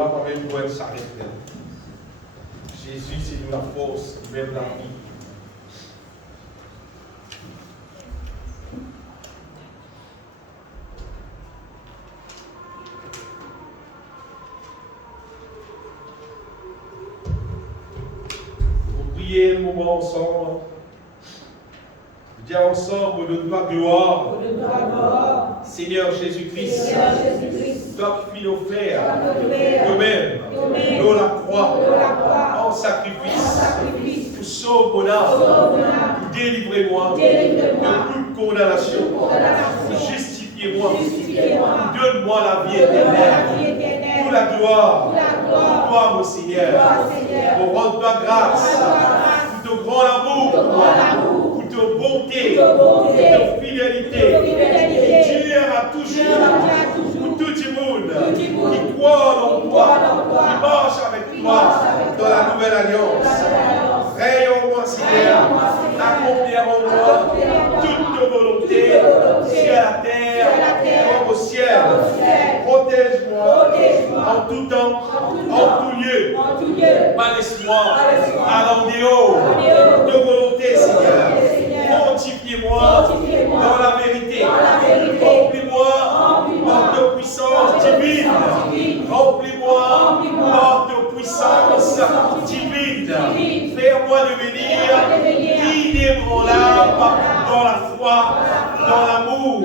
Avec nous, elle s'arrête. Jésus, c'est nous la force, même la vie. Vous priez un moment ensemble. Vous dites ensemble, de toi gloire. Seigneur Jésus-Christ. Toi qui fis nos frères, nous-mêmes, nous la croix, en sacrifice, pour sauver mon âme, pour délivrer-moi de toute condamnation, pour justifier-moi, donne-moi la vie éternelle, pour la gloire, pour toi mon Seigneur, pour rendre ta grâce, pour ton grand amour, pour ta bonté, pour ta fidélité, qui durera toujours. Tout le monde qui croit en toi, qui marche avec toi dans la nouvelle alliance. Règne en moi, Seigneur, accomplis en moi toute ta volonté, sur la terre comme au ciel. Protège-moi en tout temps, en tout lieu. Pas laisse-moi à l'endéo de volonté, Seigneur. Fortifie-moi dans la vérité. Remplis-moi par ta puissance divine. Remplis-moi par ta puissance divine. Fais-moi devenir inébranlable dans la foi, dans l'amour,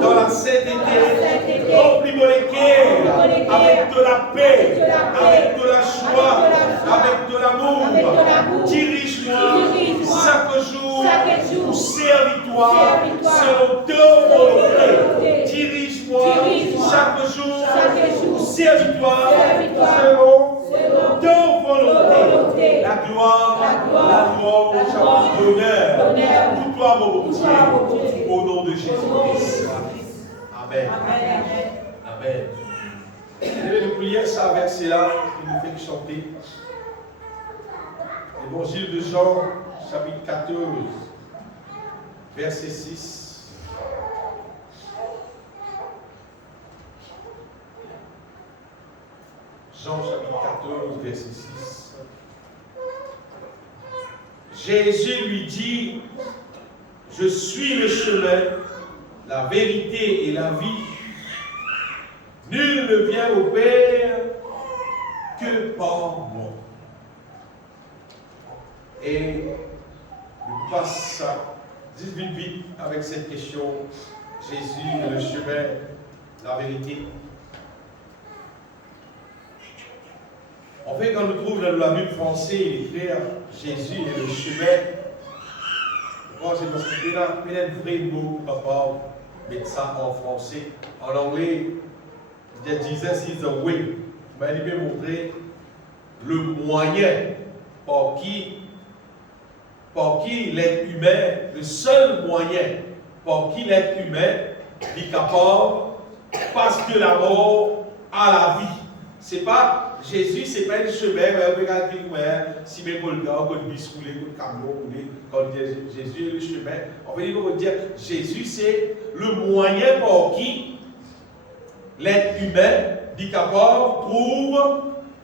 dans la sainteté. Remplis-moi les cœurs avec de la paix, avec de la joie, avec de l'amour. Dirige-moi chaque jour pour servir-toi selon ta volonté. Dirige-moi chaque jour pour servir-toi selon ta volonté. La gloire, la louange, l'honneur. Pour toi, mon bon Dieu, au nom de Jésus-Christ. Amen. Amen. Nous prions ça verset-là qui nous fait chanter. L'évangile de Jean, chapitre 14, verset 6. Jean, chapitre 14, verset 6. Jésus lui dit, je suis le chemin, la vérité et la vie. Nul ne vient au Père que par moi. Et je passe vite avec cette question. Jésus est le chemin, la vérité. En fait, quand on trouve dans la Bible française, il est clair, Jésus est le chemin. Bon, c'est parce qu'il y a plein de vrais mots capable de mettre ça en français. En anglais, il disait c'est the way. Mais il peut montrer le moyen par qui l'être humain, le seul moyen par qui l'être humain est capable passe de la mort à la vie. C'est pas Jésus, c'est pas un chemin, regardez si mes soldats, quand bis roulé, quand camion roulé, quand Jésus est le chemin. On va dire Jésus, c'est le moyen par qui l'être humain dit capable trouve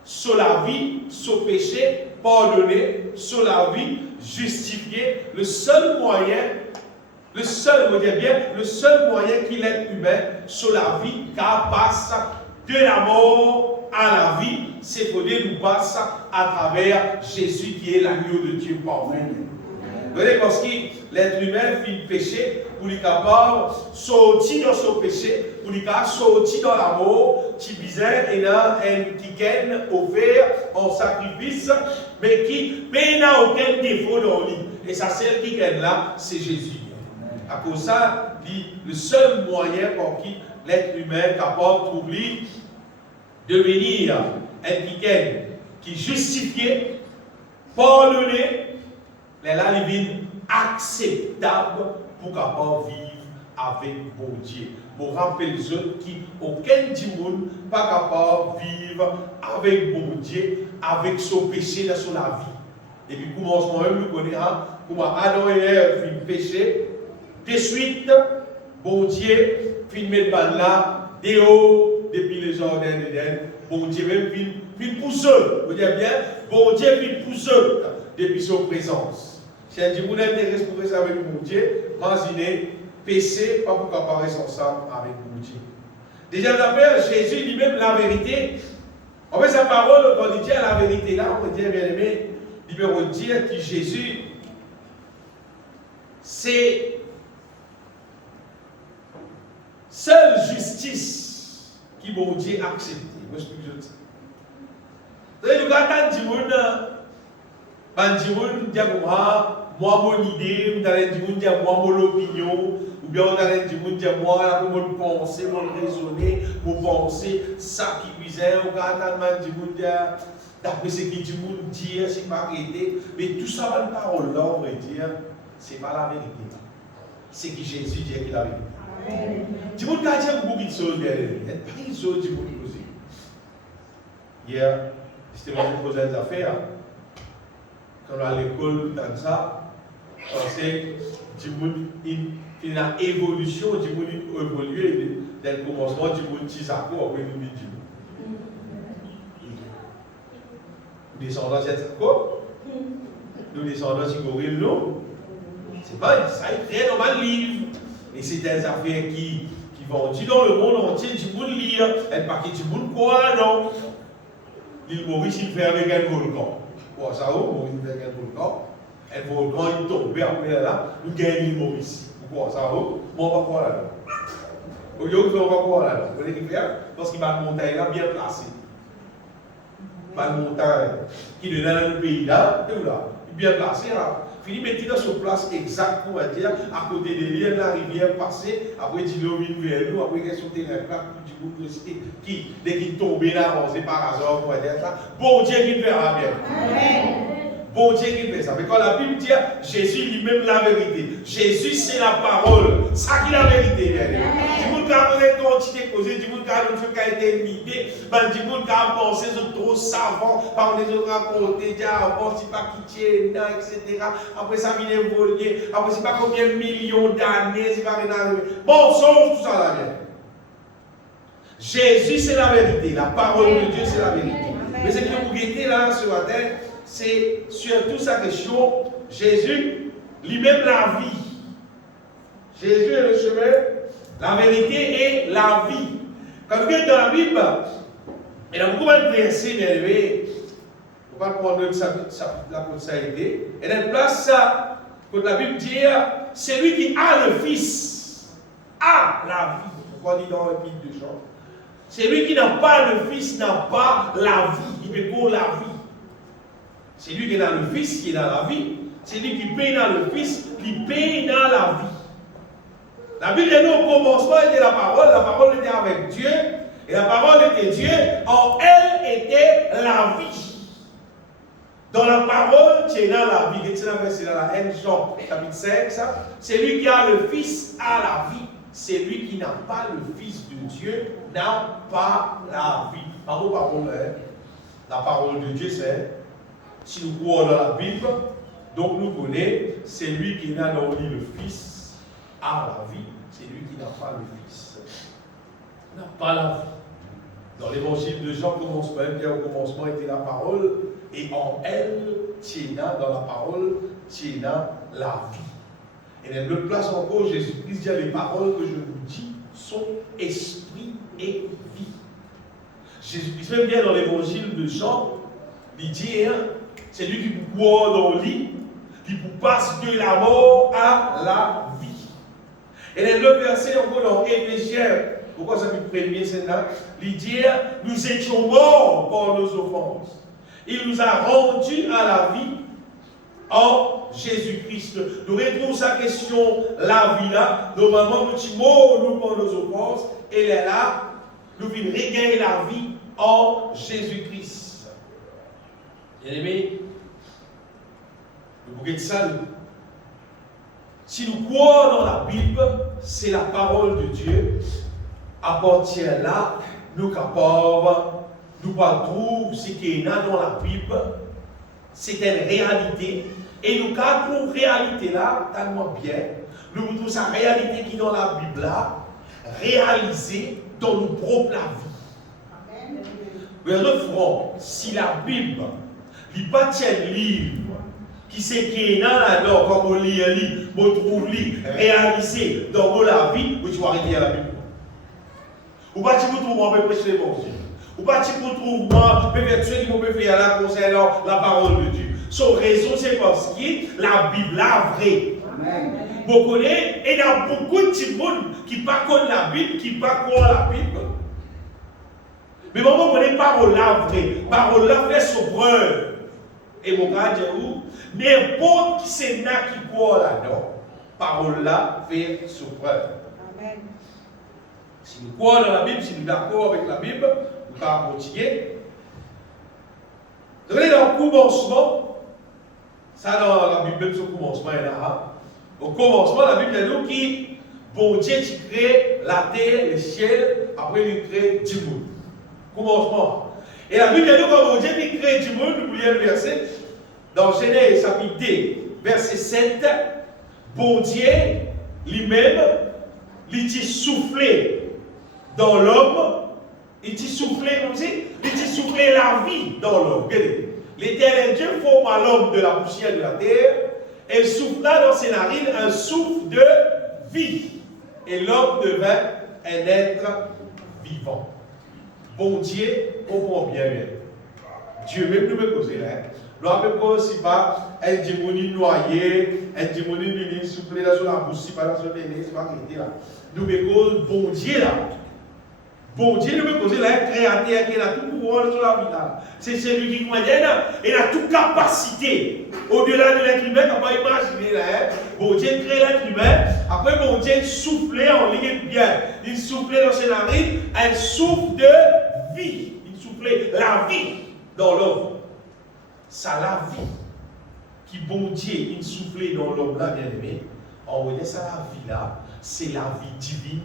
sur la vie, sur péché, pardonné, sur la vie, justifié. Le seul moyen qui l'être humain sur la vie car passe de la mort à la vie, c'est qu'on nous passe à travers Jésus qui est l'agneau de Dieu parfait. Vous voyez, parce que l'être humain fait péché pour lui capable sortir dans son péché, pour lui capable sortir dans la mort, qui bizarre et là, qui gagne offert en sacrifice, mais qui n'a aucun défaut dans lui. Et ça, celle qui gagne là, c'est Jésus. À cause de ça, le seul moyen pour qui l'être humain est capable de trouver devenir un qui justifié, pardonné, les là, acceptable pour capable vivre avec mon Dieu. Pour rappeler les autres qui, aucun monde pas capable de vivre avec mon Dieu, avec son péché dans son vie. Et puis, commencement même, nous connaissons comment Adam et Ève fin péché. De suite, bon Dieu fin mettre là, depuis le jardin d'Éden, Bon Dieu même vient pousser. Vous dites bien, bon Dieu vient pousser depuis son présence. Si un Dieu intéresse pour ça avec mon Dieu, imaginez, péché, pas pour apparaître ensemble avec mon Dieu. Déjà, d'après Jésus lui-même la vérité. En fait, sa parole, quand il dit la vérité là, on dit bien aimé, il veut dire que Jésus, c'est seule justice qui bon Dieu accepte. Moi, je peux dire ça. Donc, nous avons dit, moi, mon idée, nous avons dit, moi, mon opinion, ou bien on a dit, moi, mon pensée, mon raisonner, mon pensée, ça qui visait, on a dit, d'après ce que du monde dit, c'est pas arrêté. Mais tout ça, la parole là, on va dire, c'est pas la vérité. C'est que Jésus dit qu'il a la vérité. Du monde qui a dit beaucoup de choses, il y a pas de choses du monde qui posait. Hier, c'était moi qui posais des affaires. Quand on est à l'école, dans ça, on sait du monde, il y a une évolution, du monde évolué dès le commencement, du monde qui s'accorde, après nous dit. Nous descendons dans cette accord, nous descendons dans ce gorille, non. C'est pas ça, il est dans un livre. Et c'est des affaires qui vont dire dans le monde entier, du monde lire, et pas que du monde croit, non. L'île Maurice, il fait avec un volcan. Pour ça, Maurice fait avec un volcan. Un volcan, il tombe, après là, nous gagnons l'île Maurice. Pourquoi ça, on va croire là-dedans. Au lieu de on va croire là-dedans. Vous voyez ce qu'il fait? Parce qu'il va monter là, bien placé. Mal montagne qui est dans le pays là, et là, bien placé là. Philippe était dans sur place exact, on va dire, à côté des liens, la rivière passée, après il vient vers nous, après il est sur le terrain plat, du coup, qui, dès qu'il tombe là, c'est par hasard, on va dire ça. Bon Dieu qui verra bien. Amen. Bon Dieu qui fait ça. Mais quand la Bible dit Jésus lui-même la vérité, Jésus c'est la parole, ça qui est la vérité. Du monde qui a une quantité causée, du monde qui a été une idée, du monde qui a pensé sur trop savant, par des autres racontés, avant c'est pas qui tient, etc. Après ça vient évoluer, après c'est pas combien de millions d'années, c'est pas rien. Bon, songe tout ça là bien. Jésus c'est la vérité, la parole de Dieu c'est la vérité. Mais ce que vous guettez là ce matin, c'est surtout sa question, Jésus, lui-même la vie. Jésus est le chemin, la vérité et la vie. Quand vous regardez dans la Bible, il y a beaucoup de versets bien élevés. On va prendre la possibilité. Et dans place ça, quand la Bible dit, c'est lui qui a le Fils, a la vie. Pourquoi on dit dans le Bible de Jean? C'est lui qui n'a pas le Fils, n'a pas la vie. Il veut pour la vie. C'est lui qui est dans le Fils, qui est dans la vie. C'est lui qui paye dans le Fils, qui paye dans la vie. La Bible dit au commencement était la parole était avec Dieu, et la parole était Dieu, en elle était la vie. Dans la parole, tu es dans la vie. C'est dans la 1 Jean, chapitre 5, ça. C'est lui qui a le Fils à la vie. C'est lui qui n'a pas le Fils de Dieu, n'a pas la vie. En gros, la parole de Dieu, c'est si nous croyons dans la Bible, donc nous connaissons, c'est lui qui n'a dans lui le Fils à la vie, c'est lui qui n'a pas le Fils. N'a pas la vie. Dans l'évangile de Jean, au commencement était la parole, et en elle, tiena dans la parole, tiena la vie. Et dans l'autre place encore, Jésus-Christ dit les paroles que je vous dis sont esprit et vie. Jésus-Christ, même bien dans l'évangile de Jean, il dit, c'est lui qui vous croit dans le lit, qui vous passe de la mort à la vie. Et les deux versets encore dans Éphésiens, pourquoi ça fait premier, c'est là? Il dit, nous étions morts pour nos offenses. Il nous a rendus à la vie en Jésus-Christ. Nous retrouvons sa question, la vie là. Normalement, nous sommes morts nous pour nos offenses. Et là, nous venons regagner la vie en Jésus-Christ. Bien aimé, le bouquet de salut. Si nous croyons dans la Bible, c'est la parole de Dieu. À partir de là, nous capables, nous trouvons ce qui est dans la Bible, c'est une réalité. Et nous cadrons cette réalité-là tellement bien. Nous trouvons sa réalité qui est dans la Bible là, réalisée dans nos propres vies. le front, si la Bible n'est pas un livre qui s'écrit là, comme on lit un livre, on trouve réalisé dans la vie, vous tu arrêter à la Bible. Ou pas tu trouves moi prêcher bon Dieu. Ou pas tu trouves moi peut-être ceux qui vont faire là concernant la parole de Dieu. Son raison c'est parce que la Bible est vraie. Vous connaissez, et il y a beaucoup de monde qui ne connaissent pas la Bible, qui ne connaissent pas la Bible. Mais moi, je connais parole là vraie. Parole là fait son preuve. Et mon gars dit où? N'importe qui c'est là qui croit là-dedans. Parole là fait son preuve. Amen. Si nous croyons dans la Bible, si nous sommes d'accord avec la Bible, nous allons continuer. Regardez dans le commencement, ça dans la Bible, même au commencement, il y en a. Au commencement, la Bible dit qui, bon Dieu, tu crées la terre, le ciel, après il crée du monde. Commencement. Et la Bible dit que bon Dieu, il crée du monde, nous voulons le verset, dans Genèse chapitre 2, verset 7, bon Dieu, lui-même, il t'a soufflé dans l'homme, il t'a soufflé, comme si, il t'a soufflé la vie dans l'homme. L'Éternel Dieu forma l'homme de la poussière de la terre, et souffla dans ses narines un souffle de vie. Et l'homme devint un être vivant. Bon Dieu, comprend bien. Dieu même nous me causer là. Nous avons aussi pas un démonie noyé, un démonie venu souffler sur la bouche, pas dans son nez, c'est pas qui là. Nous me cause bon Dieu là. Bon Dieu nous me cause là, un créateur qui a tout pouvoir sur la vie là. C'est celui qui connaît là, il a toute capacité. Au-delà de l'être humain, on va imaginer là. Bon Dieu crée l'être humain, après bon Dieu soufflait en ligne bien. Il soufflait dans ses narines un souffle de vie. Il soufflait la vie dans l'homme. Ça la vie qui bon Dieu il soufflait dans l'homme là, bien aimé. En vrai, ça la vie là, c'est la vie divine.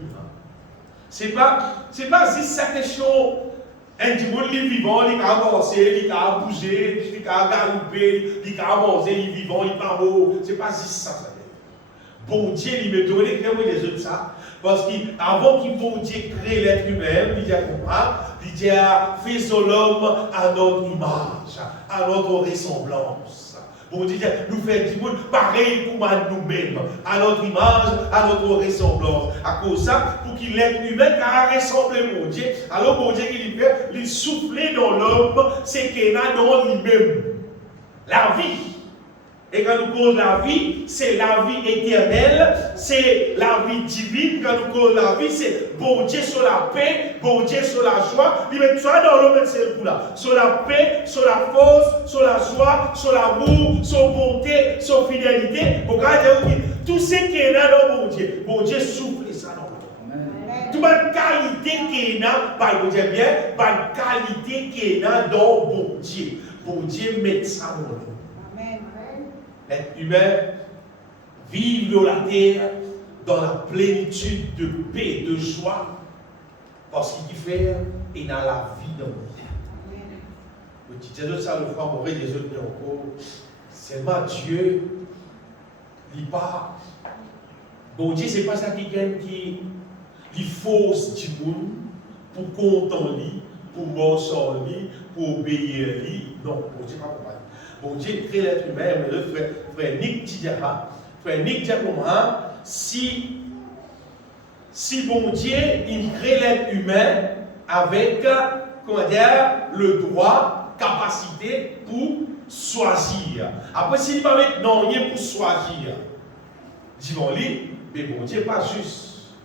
C'est pas juste sa question. Un dimanche, il est vivant, il a avancé, il a bougé, il a galopé, il a avancé, il est vivant, il est pas beau. C'est pas juste ça. Bon Dieu, il me donne les autres ça. Parce qu'avant qu'il bon Dieu crée l'être humain, il dit il a fait l'homme à notre image, à notre ressemblance. Bon Dieu, nous fait du monde pareil comme à nous-mêmes, à notre image, à notre ressemblance. À cause de ça, pour qu'il l'être humain car ressemble à mon Dieu, alors mon Dieu qu'il fait, il souffle dans l'homme, c'est qu'il a dans lui-même la vie. Et quand nous cause la vie, c'est la vie éternelle, c'est la vie divine. Quand nous cause la vie, c'est bon Dieu sur la paix, bon Dieu sur la joie. Il met ça dans l'homme, c'est le coup là. Sur la paix, sur la force, sur la joie, sur l'amour, sur bonté, sur fidélité. Regardez, tout ce qui est là dans bon Dieu souffle ça dans l'homme. Toute la qualité qui est là, bon Dieu bien, la qualité qui est là dans bon Dieu met ça dans l'homme. L'être humain vit dans la terre dans la plénitude de paix, de joie, parce qu'il fait et dans la vie dans le monde. Le petit Dieu, ça le fera mourir des autres encore. Seulement Dieu, il part. Bon Dieu, c'est pas ça quelqu'un qui force du monde pour compter lui, pour mort sur lui, pour obéir lui. Non, bon Dieu, pas comprendre. Bon Dieu crée l'être humain, mais le frère Nick Tidjara, si bon Dieu il crée l'être humain avec le droit, capacité pour choisir. Après, s'il va mettre non, rien pour choisir, disons-lui, mais bon Dieu pas juste.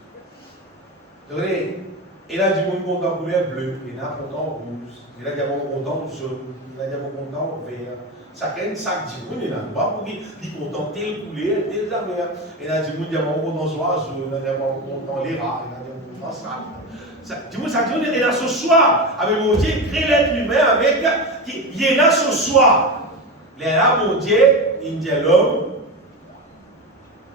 Il a dit bon content couleur bleue, il a content rouge, il a dit bon content jaune, il a dit bon content vert. Chacun sac dit bon, il a pas pour qu'il content telle couleur, telle affaire. Il a dit bon, il a bon content oiseau, il a dit bon content les rats, il a dit bon content ça. Ça dit il a ce choix. Avec mon Dieu, il crée l'être humain avec il a ce choix. Là, mon Dieu, il dit l'homme.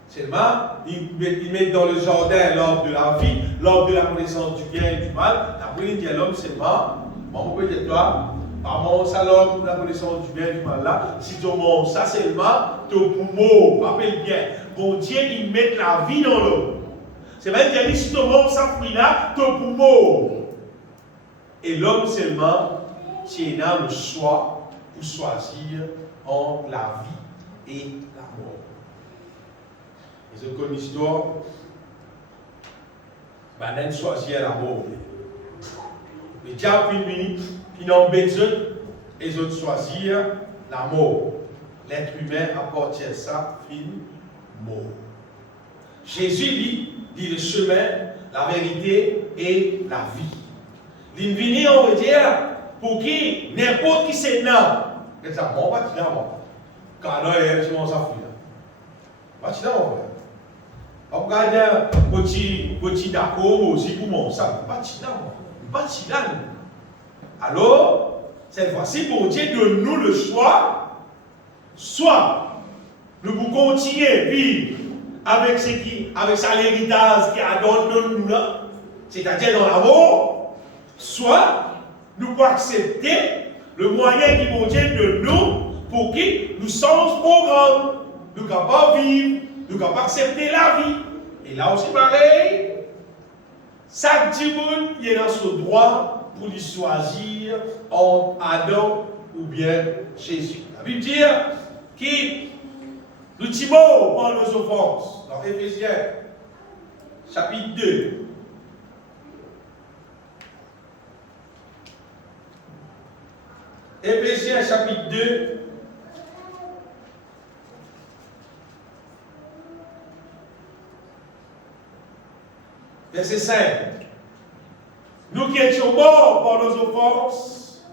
Seulement, il met dans le jardin l'ordre de la vie, l'ordre de la connaissance du bien et du mal. Après, il dit à l'homme seulement, on peut dire toi, par ça l'homme, la connaissance du bien et du mal là, si tu manges ça seulement, tu poumon, rappelle bien, bon Dieu, il met la vie dans l'homme. C'est vrai qu'il dit, si tu manges ça fruit là, tu poumon. Et l'homme seulement, tu as le choix pour choisir entre la vie et la mort. Et je connais l'histoire, Banen choisit la mort. Le diable est venu, il a besoin, et ils ont choisi la mort. L'être humain apporte ça, fin, mort. Jésus dit le chemin, la vérité et la vie. Il vient, on veut dire, pour qui n'importe qui c'est non. Mais ça, bon, pas tirer moi. Car là, il y a un mon s'affuit. Pas tirer moi. On regarde petit d'accord aussi pour mon ça. Pas tirer moi. Pas tirer. Alors, cette fois-ci, bon Dieu donne nous le choix. Soit nous pouvons continuer à vivre avec ça l'héritage qui a donné nous là, c'est-à-dire dans l'amour, soit nous pouvons accepter le moyen qui mon Dieu de nous pour que nous sommes programmes, nous ne pouvons pas vivre, nous ne pouvons pas accepter la vie. Et là aussi pareil, chaque monde il est dans son droit pour lui choisir entre Adam ou bien Jésus. La Bible dit qui nous timons par nos offenses. Dans Éphésiens, chapitre 2. Éphésiens, chapitre 2. Verset 5. Nous qui étions morts par nos offenses,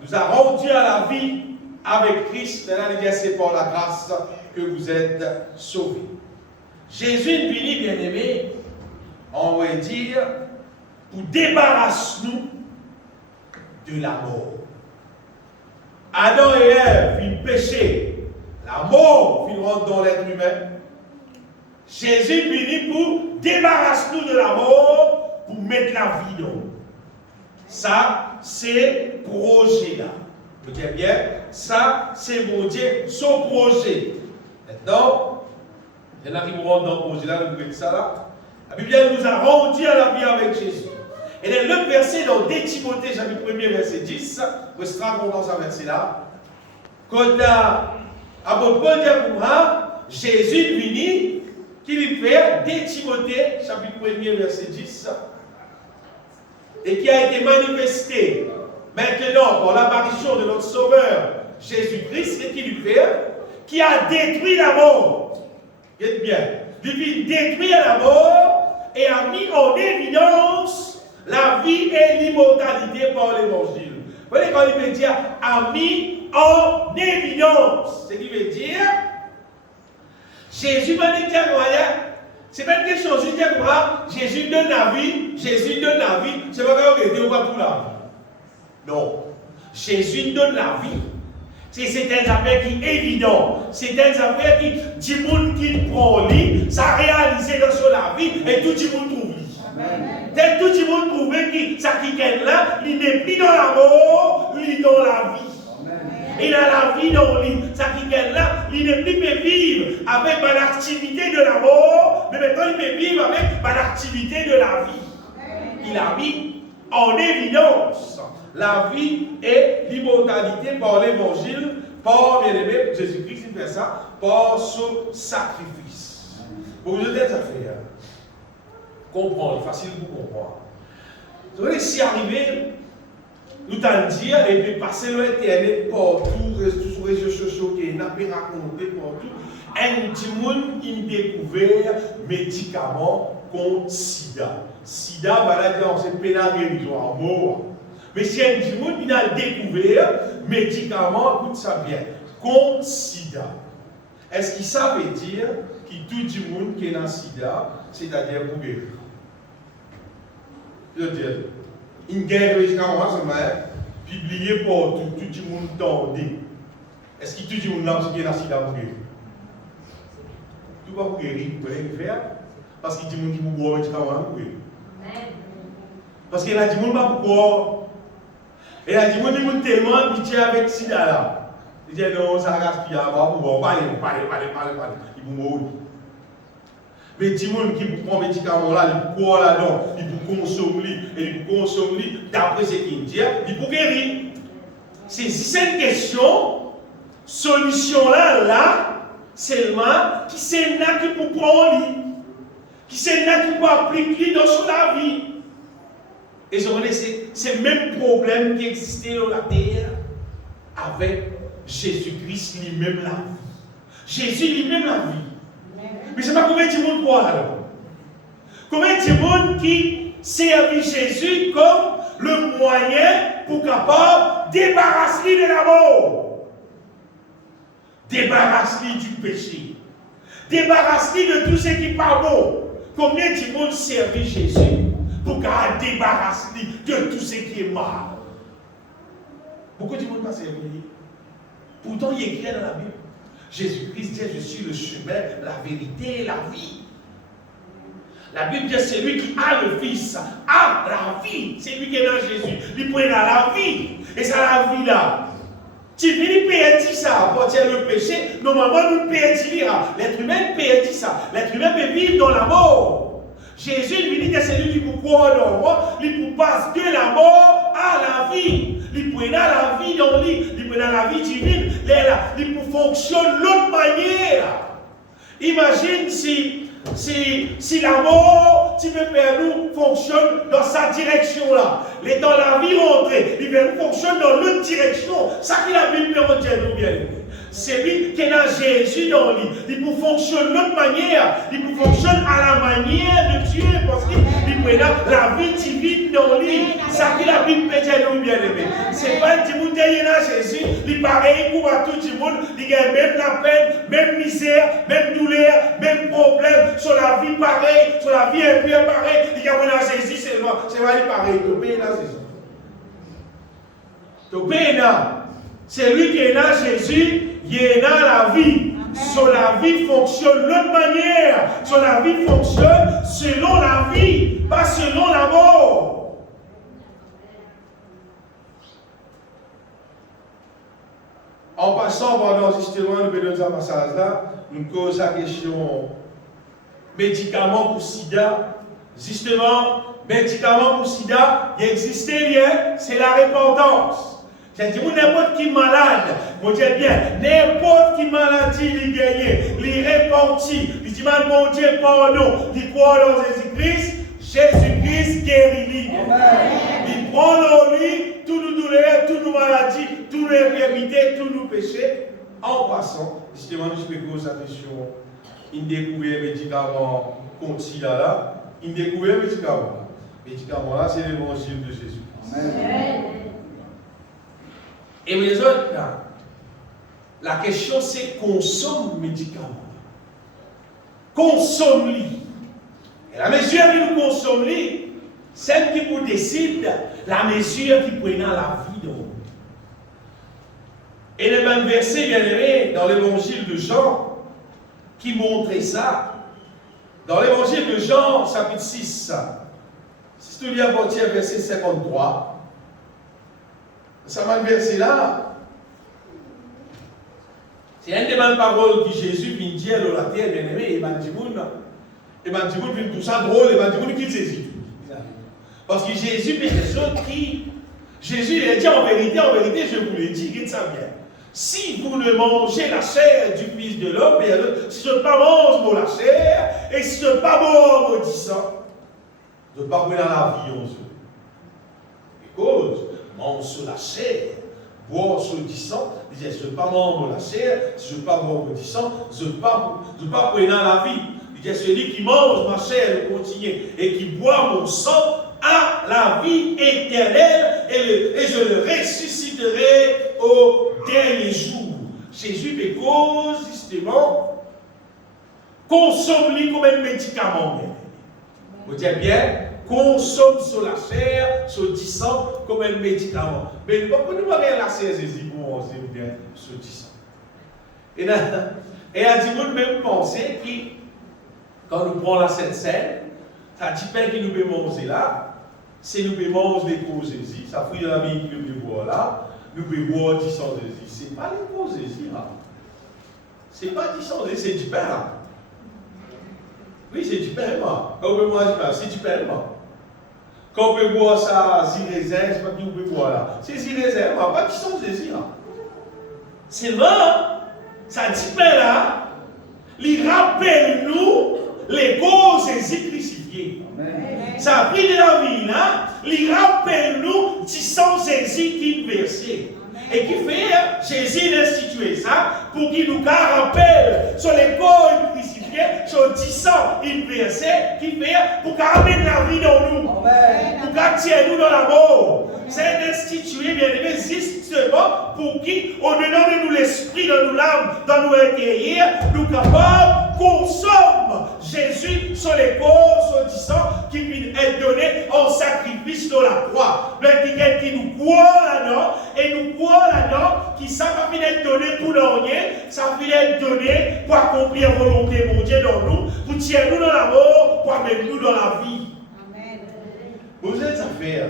nous avons rendu à la vie avec Christ. Maintenant, il dit c'est par la grâce que vous êtes sauvés. Jésus est venu, bien-aimé, on va dire, pour débarrasser nous de la mort. Adam et Ève finissent péché. La mort finit rentrer dans l'être humain. Jésus est venu pour débarrasser nous de la mort, pour mettre la vie dans nous. Ça, c'est le projet là. Vous dites bien, ça, c'est mon Dieu, son projet. Maintenant, il y en a qui vont rentrer dans le projet là, vous voyez ça là. La Bible nous a rendu à la vie avec Jésus. Et le verset dans 2 Timothée, chapitre 1er, verset 10, vous serez content ce verset-là. Quand apôtre Paul dit pour moi, Jésus est venu, qui lui fait 2 Timothée, chapitre 1er, verset 10, et qui a été manifesté maintenant par l'apparition de notre Sauveur Jésus-Christ, et qui lui fait, qui a détruit la mort. Écoutez bien, il détruit la mort et a mis en évidence la vie et l'immortalité par l'évangile. Vous voyez quand il veut dire a mis en évidence, ce qui veut dire Jésus m'a dit c'est pas une question juste dire Jésus donne la vie, Jésus donne la vie, c'est pas comme que Dieu va tout la vie. Non, Jésus donne la vie. C'est un affaire qui est évident. C'est un affaire qui, du monde qui prend lui, ça a réalisé dans son la vie et tout le monde trouve lui. Dès tout le monde trouve que ça qui est là, il n'est plus dans la mort, il est dans la vie. Il a la vie dans lui. Ça qui est là, il n'est plus peut vivre avec l'activité de la mort, mais maintenant il peut vivre avec l'activité de la vie. Il a mis en évidence la vie et l'immortalité par l'évangile, par bien-aimé, Jésus-Christ, il fait ça, par son sacrifice. Pour vous aider, ça fait comprendre, facile pour comprendre. Vous voyez, si arrivé, nous t'en dire, et puis passer l'internet partout, sur les réseaux sociaux, qui n'a pas raconté partout, un petit monde qui a découvert médicaments contre SIDA. SIDA, c'est pénalisé à mort. Mais si un petit monde qui a découvert médicaments, écoute ça bien, contre SIDA. Est-ce que ça veut dire que tout le monde qui est dans SIDA, c'est-à-dire pour guérir? Je veux dire, une guerre médicaments, c'est publié pour tout le monde tendait. Est-ce que tout le monde qui est dans SIDA pour guérir? Tout pas pour guérir, vous pouvez le faire? Parce qu'il y a des gens qui vont boire médicaments pour guérir. Parce qu'il y a des gens qui vont boire. Et il y a des gens qui sont tellement habitués avec SIDA là. Ils disent non, ça gaspille, on va parler. Ils vont mourir. Mais des gens qui prennent des médicaments là, ils boivent là-dedans, ils vont consommer, et ils consomment d'après ce qu'ils disent, ils vont guérir. C'est cette question, solution là, seulement, qui c'est là qui peut prendre, qui c'est là qui peut appliquer dans son vie. Et c'est le même problème qui existait dans la terre avec Jésus-Christ lui-même la vie. Jésus lui-même la vie. Mais je ne sais pas combien de monde croit alors. Combien de monde qui servent Jésus comme le moyen pour capable débarrasser de la mort, débarrasser du péché, débarrasser de tout ce qui n'est pas bon. Combien de monde servent Jésus pour débarrasser de tout ce qui est mal? Beaucoup de monde pas servi. Pourtant, il est écrit dans la Bible. Jésus-Christ dit, je suis le chemin, la vérité et la vie. La Bible dit, c'est lui qui a le Fils, a la vie. C'est lui qui est dans Jésus. Il prend la vie. Et c'est la vie là. Tu finis perdre ça, pour dire le péché, normalement nous perdons. L'être humain perd ça. L'être humain peut vivre dans la mort. Jésus lui dit que c'est lui qui peut croire dans moi, il peut passer de la mort à la vie. Il prend la vie dans lui, il prend la vie divine, il peut fonctionner de l'autre manière. Imagine si la mort, tu veux faire nous, fonctionne dans sa direction là. Dans la vie rentrée, il fonctionne dans l'autre direction. Ça qui la Bible peut dire nous bien. C'est lui qui a Jésus dans lui. Il peut fonctionner de l'autre manière. Il peut fonctionner à la manière de Dieu parce qu'il peut la vie divine dans lui. Ça qui la Bible peut dire nous bien aimé. C'est pas du monde qui est là Jésus. Il pareil pour tout le monde. Il a même la peine, même misère, même douleur, même problème. Sur la vie pareil, sur la vie un peu pareil. Il y a là Jésus, c'est pas pareil. Tu payes là Jésus. Tu payes là. C'est lui qui est là Jésus. Il est dans la vie. Sur la vie fonctionne de l'autre manière. Sur la vie fonctionne selon la vie, pas selon la mort. En passant pendant justement le passage là, nous posons la question médicaments pour sida. Justement, médicaments pour sida, il existe rien, c'est la repentance. J'ai dit, n'importe qui malade, moi je dis bien, n'importe qui maladie, il gagne, il repentit, il dit, mon Dieu, pardon, il croit dans Jésus-Christ, Jésus-Christ guérit. Il prend en lui toutes nos douleurs, toutes nos maladies, toutes nos infirmités, tous nos péchés. En passant, justement, je peux poser la question, il découvre un médicament continu là, il découvre un médicament. Le médicament là, c'est l'évangile de Jésus-Christ. Amen. Et les autres, là, la question c'est consomme médicaments. Consomme-les. Et la mesure que nous consommons, celle qui vous décide, la mesure qui prend la vie de nous. Et le même verset, bien aimé, dans l'évangile de Jean, qui montrait ça, dans l'évangile de Jean, chapitre 6, si tu lis à partir du verset 53, ça m'a versé là. C'est une des mêmes paroles que Jésus vient dire dans la terre, bien aimé, et Bandimoun vient tout ça drôle, et Bandimoun qui saisit. Parce que Jésus, mais les autres qui. Jésus, il a dit en vérité, je vous l'ai dit, dites ça bien. Si vous ne mangez la chair du Fils de l'homme, si je ne pas mange la chair, et si je ne pas mort en maudissant, je ne pas prendre la vie en eux. Et cause. Mange sur la chair, boire sur du sang, je ne veux pas manger la chair, je ne veux pas boire du sang, je ne veux pas prendre la vie. Il dit, celui qui mange ma chair, le continue, et qui boit mon sang, a la vie éternelle, et je le ressusciterai au dernier jour. Jésus me cause, justement, consomme-lui comme un médicament. Vous dites bien, consomme sur la chair, sur du sang, comme un médicament. Mais nous ne pouvons pas regarder la chair Jésus pour manger bien sur du sang. Et à dit vous même penser que quand nous prenons la Sainte Seine, ça dit pas que nous pouvons manger là, c'est nous pouvons manger des causes Jésus. Ça fait de la vie que nous pouvons boire là, nous pouvons boire du sang Jésus. Ce n'est pas les causes Jésus là. Ce n'est pas du sang Jésus, c'est du pain là. Oui, c'est du pain là. C'est du pain là. Quand on peut boire ça, ziraisin, c'est pas qui on peut boire là. C'est ziraisin, on va pas qui sont Jésus là. C'est vrai, ça dit bien là, il rappelle nous les causes Jésus crucifié. Ça a pris de la vie là, il rappelle nous 10 Jésus qui versé. Et qui fait, Jésus institué ça pour qu'il nous rappelle sur les causes crucifiés, sur 10 versé, qui fait pour qu'il amène la vie dans nous, pour qu'il tienne nous dans la mort. C'est institué, bien aimé, justement pour qu'au-dedans de nous, l'esprit, dans nous l'âme, dans nous intérieurs, nous capables consommer Jésus sur les causes, sur 10 qui vient être donné en sacrifice de la croix. Mais qui nous croit là-dedans, et nous croit là-dedans, qui ça va venir être donné pour rien, ça va être donné pour accomplir la volonté de Dieu dans nous, pour tirer nous dans la mort, pour amener nous dans la vie. Amen. Vous êtes affaires.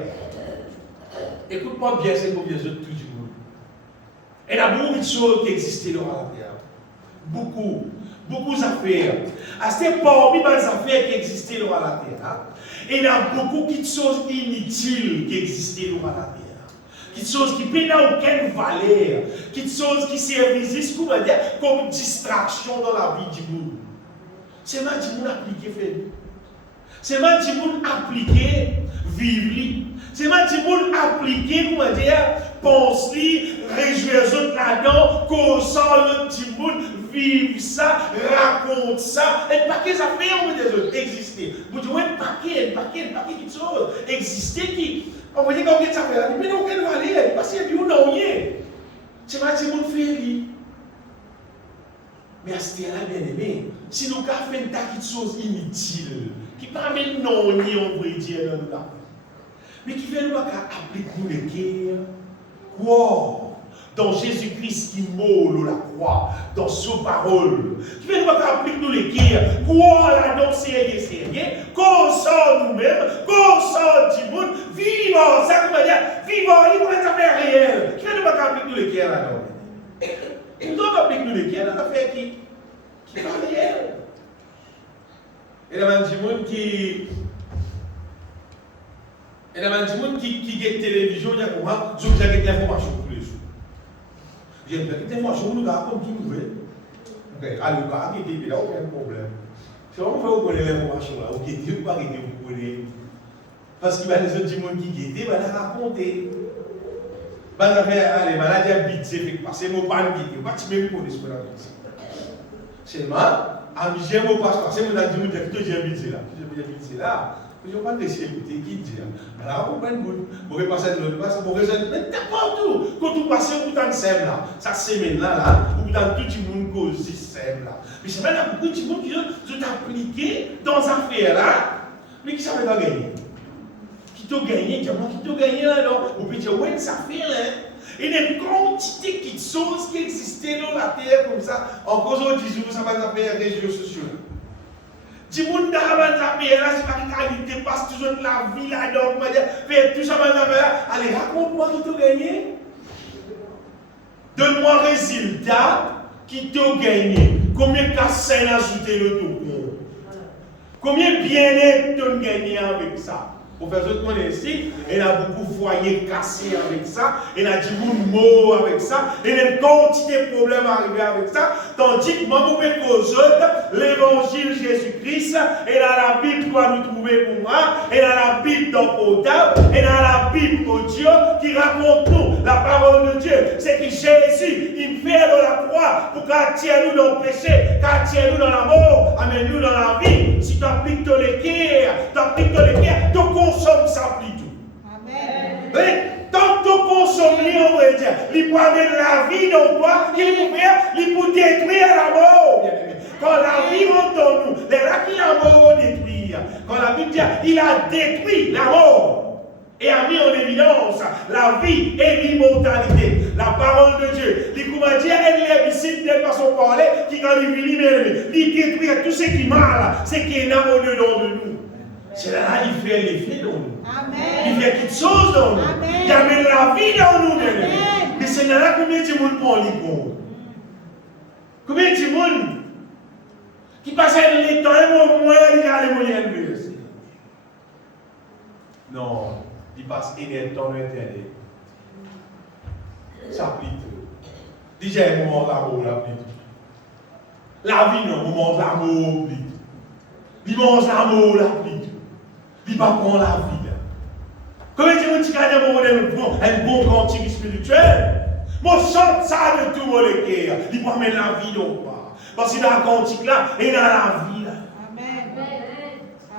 Écoute-moi bien, c'est combien de tout du monde. Il y a beaucoup de choses qui existent dans la terre. Beaucoup d'affaires. C'est parmi les affaires qui existaient dans la terre. Il y a beaucoup de choses inutiles qui existaient dans la terre. Des choses qui n'ont aucune valeur. Des choses qui servent comme distraction dans la vie du monde. C'est ma du monde appliqué faire. C'est ma du monde appliqué vivre. C'est ma du monde appliqué, comment dire, penser, réjouir les autres là-dedans, causer l'autre du monde, vivre ça, raconte ça. Et pas qu'ils affaires où des autres exister. Vous dites, un paquet de choses exister qui. On va dire combien ça fait là, mais non, quelle valeur, parce qu'il y a du monde rien. C'est ma du monde fait lui. Mais à ce là bien aimé, si nous avons fait une tas de choses inutiles, qui ne permettent non ni on va dire dans nous, mais qui fait nous appliquer nous les guerres, quoi? Dans Jésus-Christ qui moule la croix, dans sa parole, qui fait nous appliquer nous les guerres, quoi là donc c'est rien, qu'on sort nous-mêmes, qu'on sort du monde, vivant, ça veut dire, vivant, il faut être affaire réelle, qui fait nous appliquer nous les guerres là-dedans. Et nous avons appliqué nous les guerres, dans l'affaire qui est pas réelle. Et là, il y a des gens qui. Et là, il y a des gens qui regardent la télévision, il y a comment, ils ont l'information tous les jours. J'ai l'information, nous avons qui nouvelle. Ok, alors, il n'y a aucun problème. Si on veut vous connaître l'information là, ok, Dieu ne peut pas arrêter vous connaître. Parce qu'il y a des autres gens qui guettent, ils vont raconter. Les maladies habituées, parce que mon pan guetté, pas tu même connais ce qu'on a dit. Seulement, j'aime au pasteur, c'est mon adjoint qui j'ai habité là. Je ne vais pas laisser écouter qui dit. Alors, vous comprenez, vous pouvez passer de l'autre, vous pouvez passer n'importe où. Quand vous passez au bout d'un sème là, ça semaine là, ou dans tout le monde cause sème là. Mais c'est vrai, beaucoup de gens qui sont appliqués dans cette affaire là, mais qui ne savent pas gagner. Qui t'ont gagné, qui t'ont gagné là, non? Vous pouvez dire, ouais, ça fait là. Il y a une quantité de choses qui existaient dans la terre comme ça, en cause de 10 jours, ça va s'appeler les réseaux sociaux. Du monde dans la terre, là, c'est pas qu'il dépasse toujours la vie là-dedans, faire tout ça, allez, raconte-moi qui t'a gagné. Donne-moi un résultat qui t'a gagné. Combien de cassins ajouté le tout? Combien de bien-être t'as gagné avec ça? Pour faire ce qu'on est ici, il y a beaucoup de foyers cassés avec ça, il y a du monde mort avec ça, il y a une quantité de problèmes arrivés avec ça, tandis que moi, vous pouvez poser l'évangile Jésus-Christ, et dans la Bible, doit nous trouver pour moi, et dans la Bible dans potable, et dans la Bible audio, qui raconte nous la parole de Dieu. C'est que Jésus, il fait de la croix pour qu'attirer nous dans le péché, qu'attirer nous dans la mort, amène nous dans la vie. Si tu appliques tous les guerres, tu consommes ça plutôt. Amen. Oui, tant que tu consommes, on va dire, il peut amener la vie dans toi, il peut détruire la mort. Quand la vie rentre en nous, c'est là qu'il a mort au détruire. Quand la Bible dit, il a détruit la mort et a mis en évidence la vie et l'immortalité. La parole de Dieu. Il comment dire, elle est ici de façon parler, qui quand il vit, il détruit tout ce qui est mal, ce qui est là au-dedans de nous. C'est là qu'il fait l'effet dans nous. Amen. Il fait quelque chose dans nous. Amen. Il amène la vie dans nous. Amen. Mais c'est là combien de monde prend les comptes. Combien de monde qui passe les temps, au moins, il y a les moyens de verser. Non, il passe énergie dans l'internet. Ça plie tout. Déjà, un moment d'amour, la plie tout. La vie, non, un moment d'amour, plie tout. Il mange l'amour, la plie tout. Il va prendre la vie. Comment tu dis un bon cantique spirituel? Moi, je chante ça de tout mon cœur. Il va mettre la vie dans toi. Parce que dans la cantique là, il y a la vie là. Amen.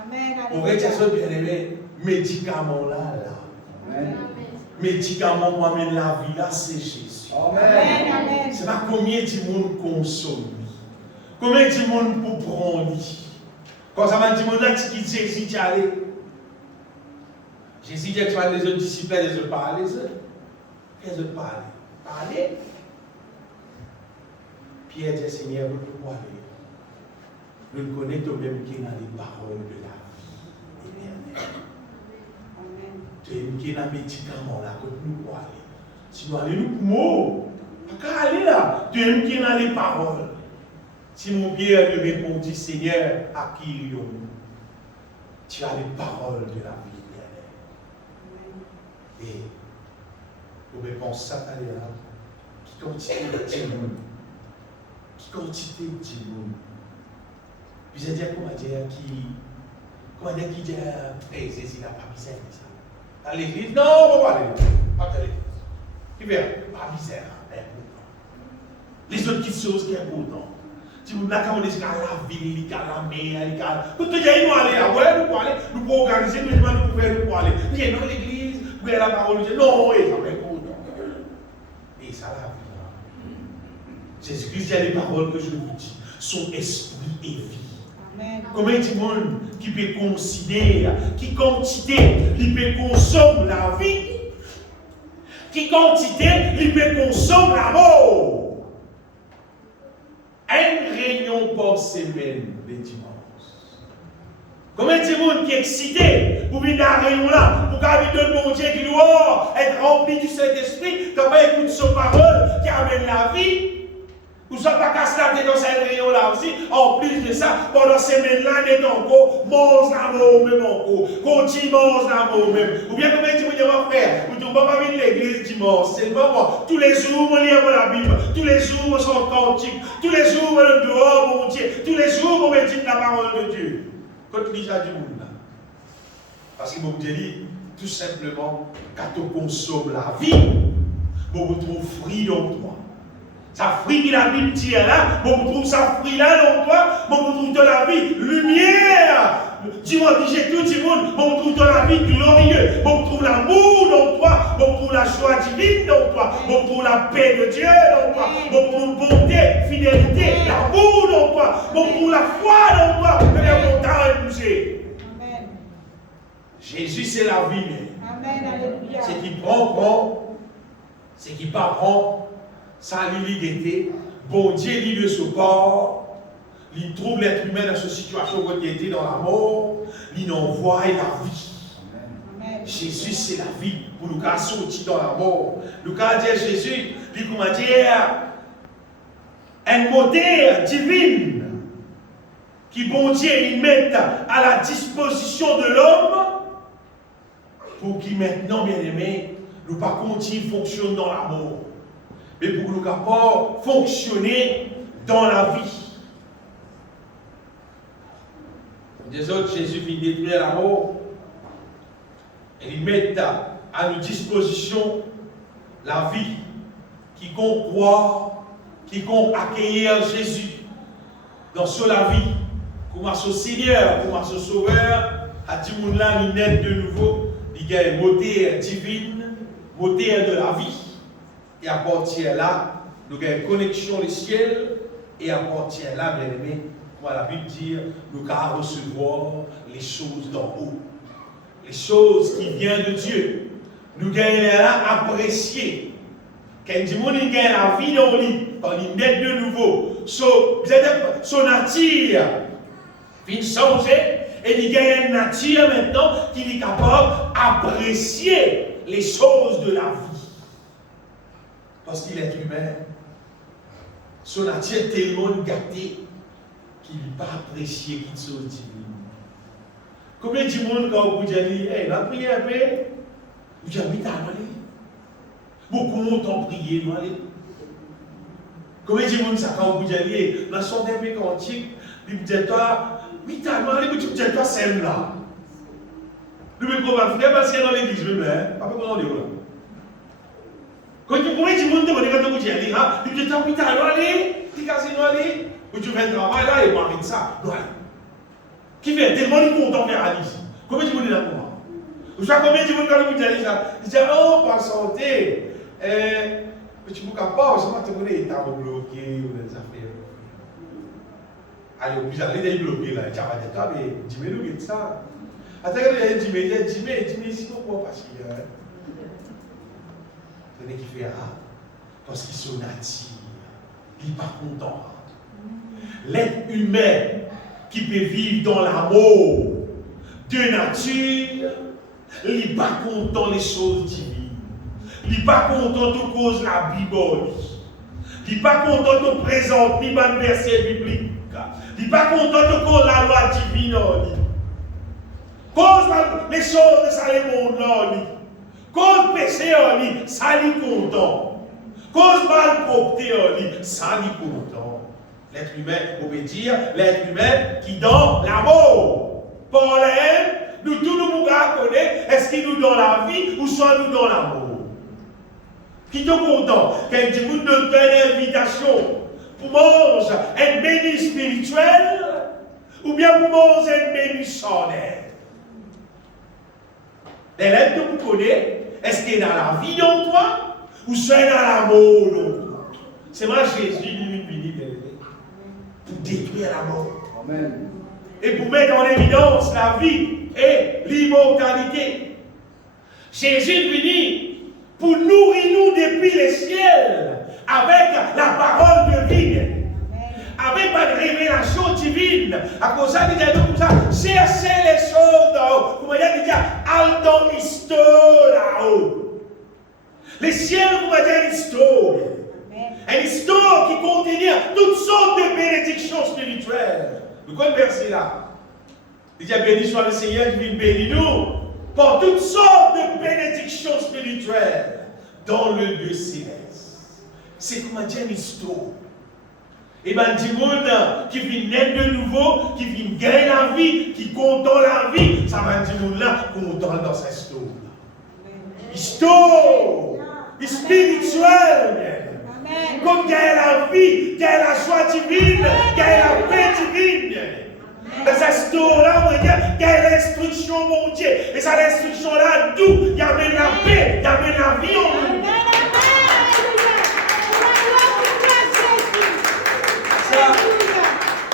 Amen. Pour vrai, tu as bien aimé, médicament là. Amen. Médicament pour amener la vie là, c'est Jésus. Amen. C'est pas combien de monde consomme. Combien de monde pour prendre. Quand ça m'a dit, mon qui dit Jésus, tu es allé. Jésus dit que tu as des autres disciples, des autres parler. Qu'est-ce que parler? Parler. Pierre dit, Seigneur, nous pouvons aller. Nous connaissons même qui dans les paroles de la vie éternelle. Tu es qui dans les médicaments là, que nous pouvons aller. Si nous allons, nous pouvons. Pas aller là. Tu es qui dans les paroles. Si mon Pierre lui répondit, Seigneur, à qui irons-nous? Tu as les paroles de la vie éternelle. Et vous répondez ça à l'heure. Qui quantité de monde? Qui quantité de monde? Puis je dis comment dire qui dit Jésus n'a pas misère ça. À l'église, non, on va pas aller. Pas à l'église. Qui fait pas misère, important. Les autres petites choses qui sont importantes. Si vous n'avez pas dit qu'à la ville, qu'à la mer, vous pouvez aller là, ouais, nous pouvons organiser, nous pouvons aller. Viens dans l'église, vous avez la parole de Dieu. Non, ça va être important. Et ça la vie. Jésus-Christ dit les paroles que je vous dis, son esprit et vie. Amen. Combien de monde qui peut considérer, qui quantité, il peut consommer la vie, qui quantité, il peut consommer la mort. Une réunion par semaine, les dimanches. Combien de monde qui est excité pour venir dans la réunion là, pour qu'avec de bon Dieu qui doit être rempli du Saint-Esprit, qui va écouter son parole, qui amène la vie. Vous ne soyez pas cassé dans cette réunion là aussi. En plus de ça, pendant ces semaines-là, il est encore, mange l'amour même encore. Continue, mange l'amour même. Ou bien combien de temps mon frère, vous ne pouvez pas venir à l'église dimanche. C'est pas moi. Tous les jours, on lit la Bible. Tous les jours, on s'en cantique. Tous les jours, on est dehors, mon Dieu. Tous les jours, on médite la parole de Dieu. Quand tu lis ça du monde là. Parce que mon Dieu dit, tout simplement, quand on consomme la vie, on retrouve fruit dans toi. Ça fruit qui la Bible dit là, on trouve ça fruit là dans toi, on trouve de la vie, lumière. Dis-moi, j'ai tout le monde, on trouve de la vie glorieuse, on trouve l'amour dans toi, on trouve la joie divine dans toi, on trouve la paix de Dieu dans toi, on trouve bonté, fidélité, l'amour dans toi, on trouve la foi dans toi, et bien on t'a repoussé. Amen. Jésus c'est la vie. Amen. Alléluia. C'est qui prend, c'est qui pas prend. Ça l'illégalité, bon Dieu lit de ce corps, il trouve l'être humain dans cette situation où il était dans la mort, il envoie la vie. Amen. Jésus c'est la vie pour nous sortir dans la mort. Nous quand dit Jésus, il comment dire un moteur divine qui bon Dieu il met à la disposition de l'homme pour qu'il maintenant bien aimé, nous pas continuer à fonctionner dans la mort. Mais pour nous capables fonctionner dans la vie. Des autres, Jésus vient détruire la mort et il met à nos dispositions la vie. Quiconque croit, quiconque accueillir Jésus dans la vie, comme son Seigneur, comme son Sauveur, à tout le monde là, il naît de nouveau, il y a un moteur divine, moteur de la vie. Et à partir de là, nous avons une connexion au ciel. Et à partir de là, bien aimé, comme la Bible dit, nous allons recevoir les choses d'en haut. Les choses qui viennent de Dieu. Nous gagnons là apprécier. Quand du monde gagne la vie dans le lit, quand il naît de nouveau, son nature vient changer. Et il gagne une nature maintenant qui est capable d'apprécier les choses de la vie. Parce qu'il est humain, son nature est tellement gâtée qu'il n'a pas apprécié quelque chose de divin. Combien de monde quand vous dites, hey, on a prié un peu, vous dites, oui, t'as allé. Beaucoup ont prié, nous allez. Combien de monde ça quand vous dites, dans son dernier cantique, il me dit, toi, oui, t'as allé, mais tu me dis, toi, c'est là. Nous me prouvons, frère, parce qu'il y a dans l'église, je me mets, pas pour qu'on en est là. Quand tu pourrais dire, quand vous dites, il me dit, oui, t'as allé, tu casses, nous allez. Ou tu fais un travail là et on arrête ça, nous allez. Qui fait tellement de content faire Alice. Combien de monde est là pour moi? Vous savez combien de monde quand vous dites ça? Ils disent, oh, par santé. Mais tu ne peux pas, je ne sais pas, tu es bloqué ou des affaires. Allez, vous allez bloquer là, tu vas dire, toi, mais dis-moi nous de ça. Attends, dis-moi, sinon, pourquoi parce qu'il y a. C'est qui fait ah, parce qu'ils sont natifs, ils ne sont pas contents. L'être humain qui peut vivre dans l'amour de nature, il n'est pas content des choses divines. Il n'est pas content de cause la Bible. Il n'est pas content de présenter un verset biblique. Il n'est pas content de cause la loi divine. Cause les choses de ça les mondes. Cause péché, ça lui content. Cause malpropreté, ça lui content. L'être humain, on peut dire, l'être humain qui donne l'amour. Pour l'aime, nous tous nous connaissons, est-ce qu'il nous donne la vie ou soit nous donne l'amour? Qui est content? Quand tu nous donnes une invitation pour manger un béni spirituel ou bien pour manger un béni charnel? L'élève que vous connaissez, est-ce qu'il est dans la vie dans toi ou soit dans l'amour dans toi? C'est moi Jésus qui vient pour détruire la mort. Amen. Et pour mettre en évidence la vie et l'immortalité. Jésus est venu pour nourrir nous depuis les ciels avec la parole de vie, avec ma révélation divine. À cause de ça, il dit comme ça, cherchez les choses d'en-haut. Comment il dit, al dans l'histoire là-haut. Les ciels, comment dire l'histoire. Une histoire qui contient toutes sortes de bénédictions spirituelles. Vous connaissez le verset là? Il dit, béni soit le Seigneur qui vient bénir nous pour toutes sortes de bénédictions spirituelles dans le lieu céleste. C'est comment dire une histoire. Et bien, du monde qui vient naître de nouveau, qui vient gagner la vie, qui content la vie, ça va dire monde là content dans cette histoire. Histoire spirituelle. Comme il y a la vie, il y a la joie divine, il y a la paix divine. Dans cette histoire-là, il y a l'instruction, mon Dieu. Et cette instruction-là, d'où il y avait la paix, il y avait la vie en nous.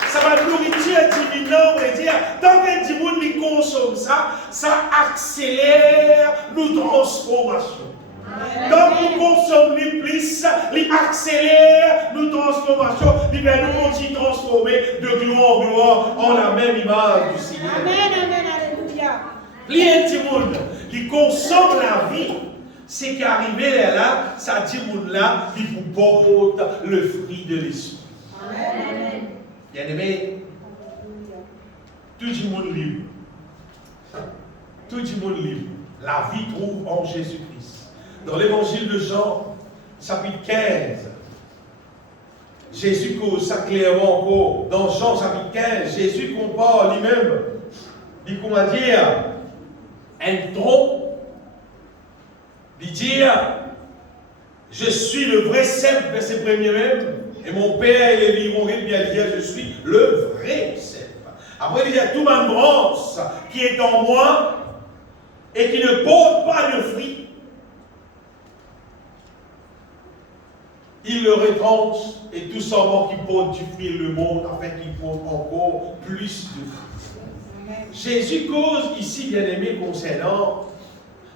Ça va nourriture divine, on va dire. Tant que du monde qui consomme ça, ça accélère nos transformations. Donc nous consommons plus, il accélère nos transformations, il va nous continuer transformer de gloire en gloire en la même image du Seigneur. Amen, amen, alléluia. Il y a un petit monde qui consomme la vie, c'est qu'arrivé là, ça dit monde là, il vous porte le fruit de l'esprit. Amen. Bien aimé, tout le monde libre. Tout le monde libre. La vie trouve en Jésus-Christ. Dans l'évangile de Jean, chapitre 15, Jésus cause ça clairement encore. Dans Jean, chapitre 15, Jésus compare lui-même. Il dit comment dire, un tronc, il dit, je suis le vrai cep, verset premier même, et mon Père et les vivants bien dire, je suis le vrai cep. Après, il dit, tout ma branche qui est en moi et qui ne porte pas de fruit, il le retranche et tout simplement qui porte du fruit le monde afin qu'il porte encore plus de fruits. Jésus cause ici, bien aimé, concernant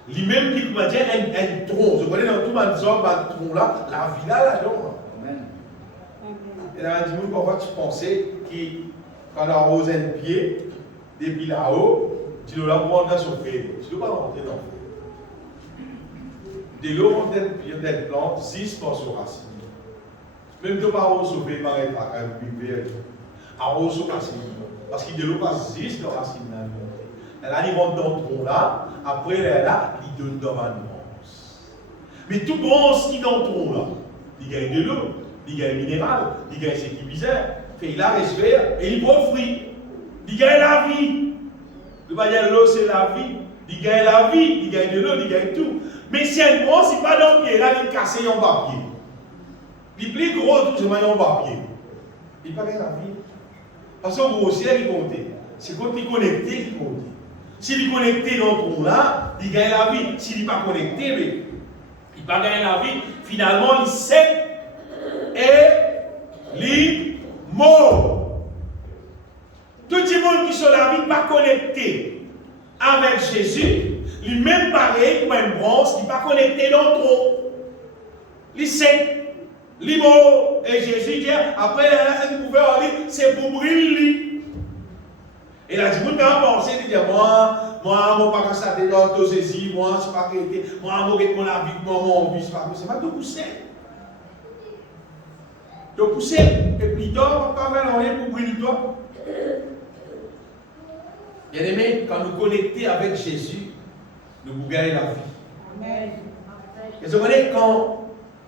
lui-même qui m'a dit un tronc. Je connais dans tout ma zone, un tronc là, la vie là-dedans. Et là, il dit, pourquoi tu pensais qu'on arrose un pied, depuis là-haut, tu dois prendre sur le pied. Tu ne dois pas rentrer dans le pied. De l'eau, on a une plante, 6 portions racines. Même de pas sauver pareil par un bébé, arrose au racine. Parce qu'il de l'eau passe 6 dans la racine. Elle a dit rentre dans le tronc là, après elle est là, il donne dans ma bronze. Mais tout bronze qui est dans le tronc là, il gagne de l'eau, il gagne minéral, il gagne ce qui bizarre, fait il a respect et il prend fruit. Il gagne la vie. Le bagage de l'eau c'est la vie. Il gagne la vie, il gagne de l'eau, il gagne tout. Mais si un bronze, c'est pas dans le pied, là il casse en papier. Il est plus gros tout ce en papier. Il pas gagne la vie. Parce que vous aussi, il compte. C'est quand il est connecté qui compte. S'il est connecté dans ton là, il gagne la vie. S'il n'est pas connecté, mais il ne va pas gagner la vie. Finalement, il sait et il mort. Tout le monde qui sont la vie pas connecté avec Jésus, lui même pareil comme un bronze qui n'est pas connecté dans le tronc. Il sait. Limo et Jésus dit après là c'est pour faire c'est pour briller. Et là tu peux penser de dire moi pas ça dans tout ceci moi c'est pas créé moi avec mon avis moi mon vie c'est pas tout pousser. De pousser et puis toi pas rien pour briller toi. Bien aimé quand nous connectons avec Jésus nous gagnons la vie. Amen. Et vous voyez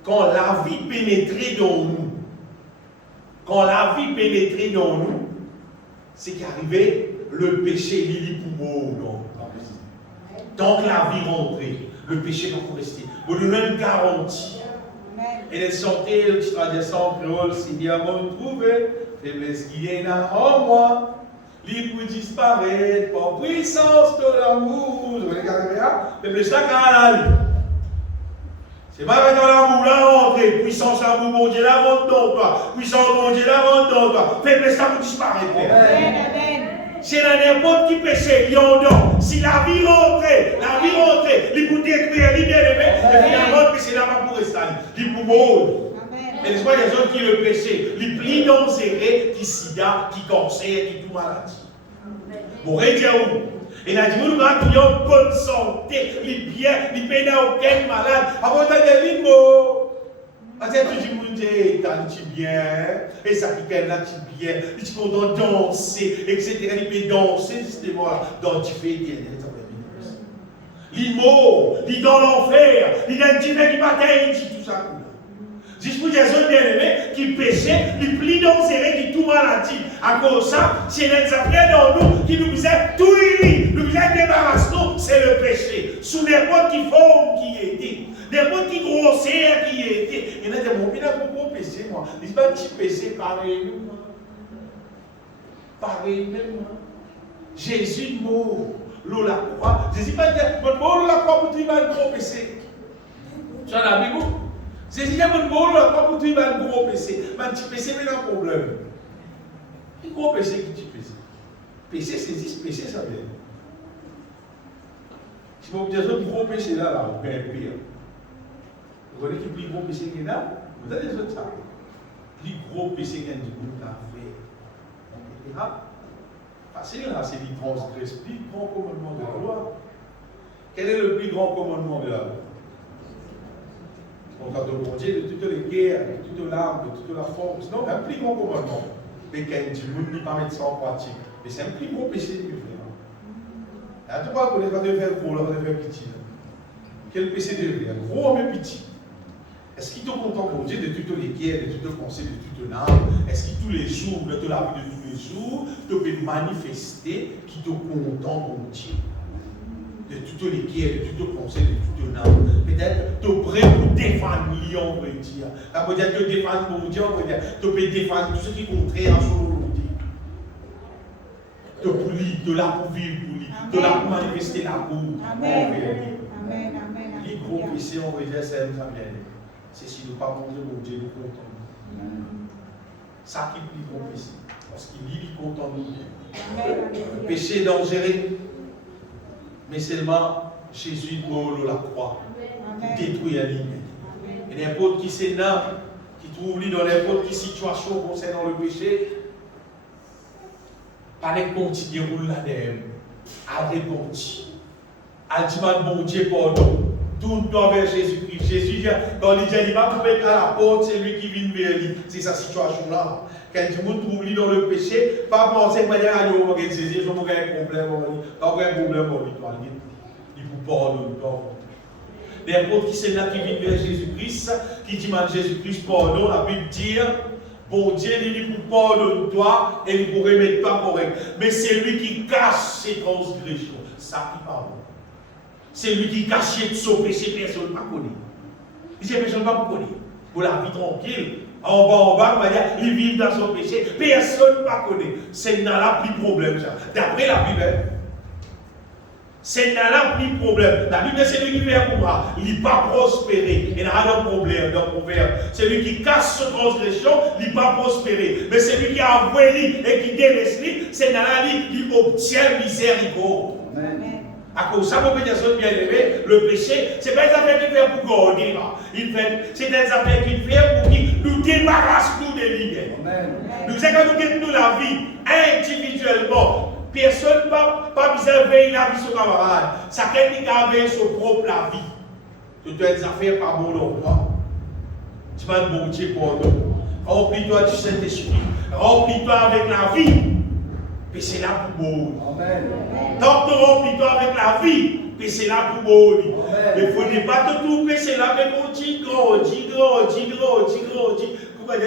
quand la vie pénétrait dans nous, c'est qu'arrivait le péché, l'île pour tant que la vie rentrait, le péché va rester. Vous nous donnez une garantie. Et les santé, le petit tradition créole, Seigneur, vous trouvez, faiblesse qui est là en moi, l'île pour disparaître, par puissance de l'amour. Vous voyez, faiblesse là, quand c'est pas dans l'amour là rentrer, puissance l'amour, mon Dieu, la rentre dans toi, puissance mon Dieu, la rentre dans toi, faiblesse là pour disparaître. Amen. C'est dans n'importe qui péché, il y a un don. Si la vie rentrait, il peut détruire, il bien aimé, et finalement, le péché là va pour rester, il peut mourir. Et n'est-ce pas les autres qui le péché, les plis dans serré, qui sida, qui cancer, qui tout maladie. Bon, regardez où? Et là, nous avons une bonne santé, les bien, les peines à aucun malade. Avant, tu as des mots. Parce que tu dis, tu bien, et ça qui est là, tu bien, tu peux danser, etc. Tu peux danser, justement, dans tu fais des les mots, les dans l'enfer, les dans qui bataille, tout ça. Juste pour des gens bien aimés qui péchaient, qui plient dans serré, qui tout maladie. À cause de ça, c'est les affaires dans nous qui nous a tout unis, nous a débarrassé, c'est le péché. Sous n'importe qui forme qui était, n'importe qui grossière qui était. Il y en a des mots, il y a un gros péché, moi. Il n'y a pas un petit péché pareil, pareil, même. Jésus mort, l'eau la croix. Jésus pas dit, mort, l'eau la croix pour tuer un gros péché. Tu as la Bible? Jésus dit, mort, l'eau la croix pour tuer un gros péché. Mais un petit péché, mais un problème. Un gros péché qui tue péché. Péché, c'est 10 péchés, ça vient. Si vous avez un gros péché là, vous avez un pire. Vous voyez qu'il y a un gros péché qui est là, vous avez des autres ça. Le plus gros péché qu'il y a du monde à faire. Facile, là, c'est le transgresse, le plus grand commandement de la loi. Quel est le plus grand commandement de la loi? On va demander de toutes les guerres, de toutes les larmes, de toute la force. Non, un plus grand commandement. Mais qu'il y a du monde qui ne peut pas mettre ça en pratique. Mais c'est un plus gros péché de faire. À tout cas, on va faire gros, on va faire petit. Quel péché de faire? Gros mais petit. Est-ce qu'il te content, mon Dieu, de toutes les guerres, de toutes les pensées, de toutes les larmes? Est-ce qu'il tous les jours, de toute la vie de tous les jours, tu peux manifester qui te content, mon Dieu? De toutes les guerres, de toutes les pensées, de toutes les larmes. Peut-être tu es prêt pour défendre l'Ion, on veut dire. Ça veut dire que défendre mon Dieu, on veut dire tu peux défendre tout ce qui est contraire à son volonté. De pour lui, de là pour vivre pour lui, de là pour manifester l'amour. Amen. Amen. Amen. Les gros péchés, on veut dire, c'est ça bien. C'est si nous ne pas montrer mon Dieu, nous content. Ça qui est plus gros péché. Parce qu'il est content de nous. Le péché est dangereux. Mais seulement Jésus mort la croix. Qui détruit la ligne. Et n'importe qui c'est là, qui trouve lui dans n'importe quelle situation concernant le péché, pas de continuer roule là-dedans. À répondre. À dire bon Dieu pardon. Tourne-toi vers Jésus-Christ. Jésus dit, quand il dit, il va vous mettre à la porte, c'est lui qui vient vers lui. C'est sa situation-là. Quand tu me trouves dans le péché, pas penser que je vais saisir, je vais avoir un problème. Pas un problème en toi. Il vous pardonne. N'importe qui c'est là qui vient vers Jésus-Christ, qui dit à Jésus-Christ pardon, la Bible dit, bon Dieu, il dit pour pardonne-toi et il pour remettre toi correct. Mais c'est lui qui cache ses transgressions. Ça qui parle. C'est lui qui cache son péché, personne ne connaît. Il dit personne ne connaît. Pour la vie tranquille. En bas, il vit dans son péché, personne ne connaît. C'est dans la plus problème, ça. D'après la Bible, c'est dans la plus problème. La Bible, c'est lui qui fait pour moi. Il n'est pas prospéré. Il n'a pas de problème dans le proverbe. C'est lui qui casse sa transgression, il n'est pas prospéré. Mais c'est lui qui a avoué et qui délaisse, c'est dans la vie qui obtient miséricorde. Amen. À cause de ça, mon personne bien aimé, le péché, ce n'est pas des affaires qu'il fait pour garder. C'est des affaires qu'il fait pour qu'il nous débarrasse nous de l'idée. Nous savons que nous gagnons la vie individuellement. Personne n'a pas besoin de veiller la vie de son camarade. Chacun qui a veillé son propre la vie. Tu dois des affaires pas bon endroit. Tu vas te bon Dieu pour nous. Remplis-toi du Saint-Esprit. Remplis-toi avec la vie. Et c'est là pour bon. Amen. Tant que tu remplis-toi avec la vie, et c'est là pour bon. Mais il ne faut pas te tromper, c'est là, mais grandis. Comment dire,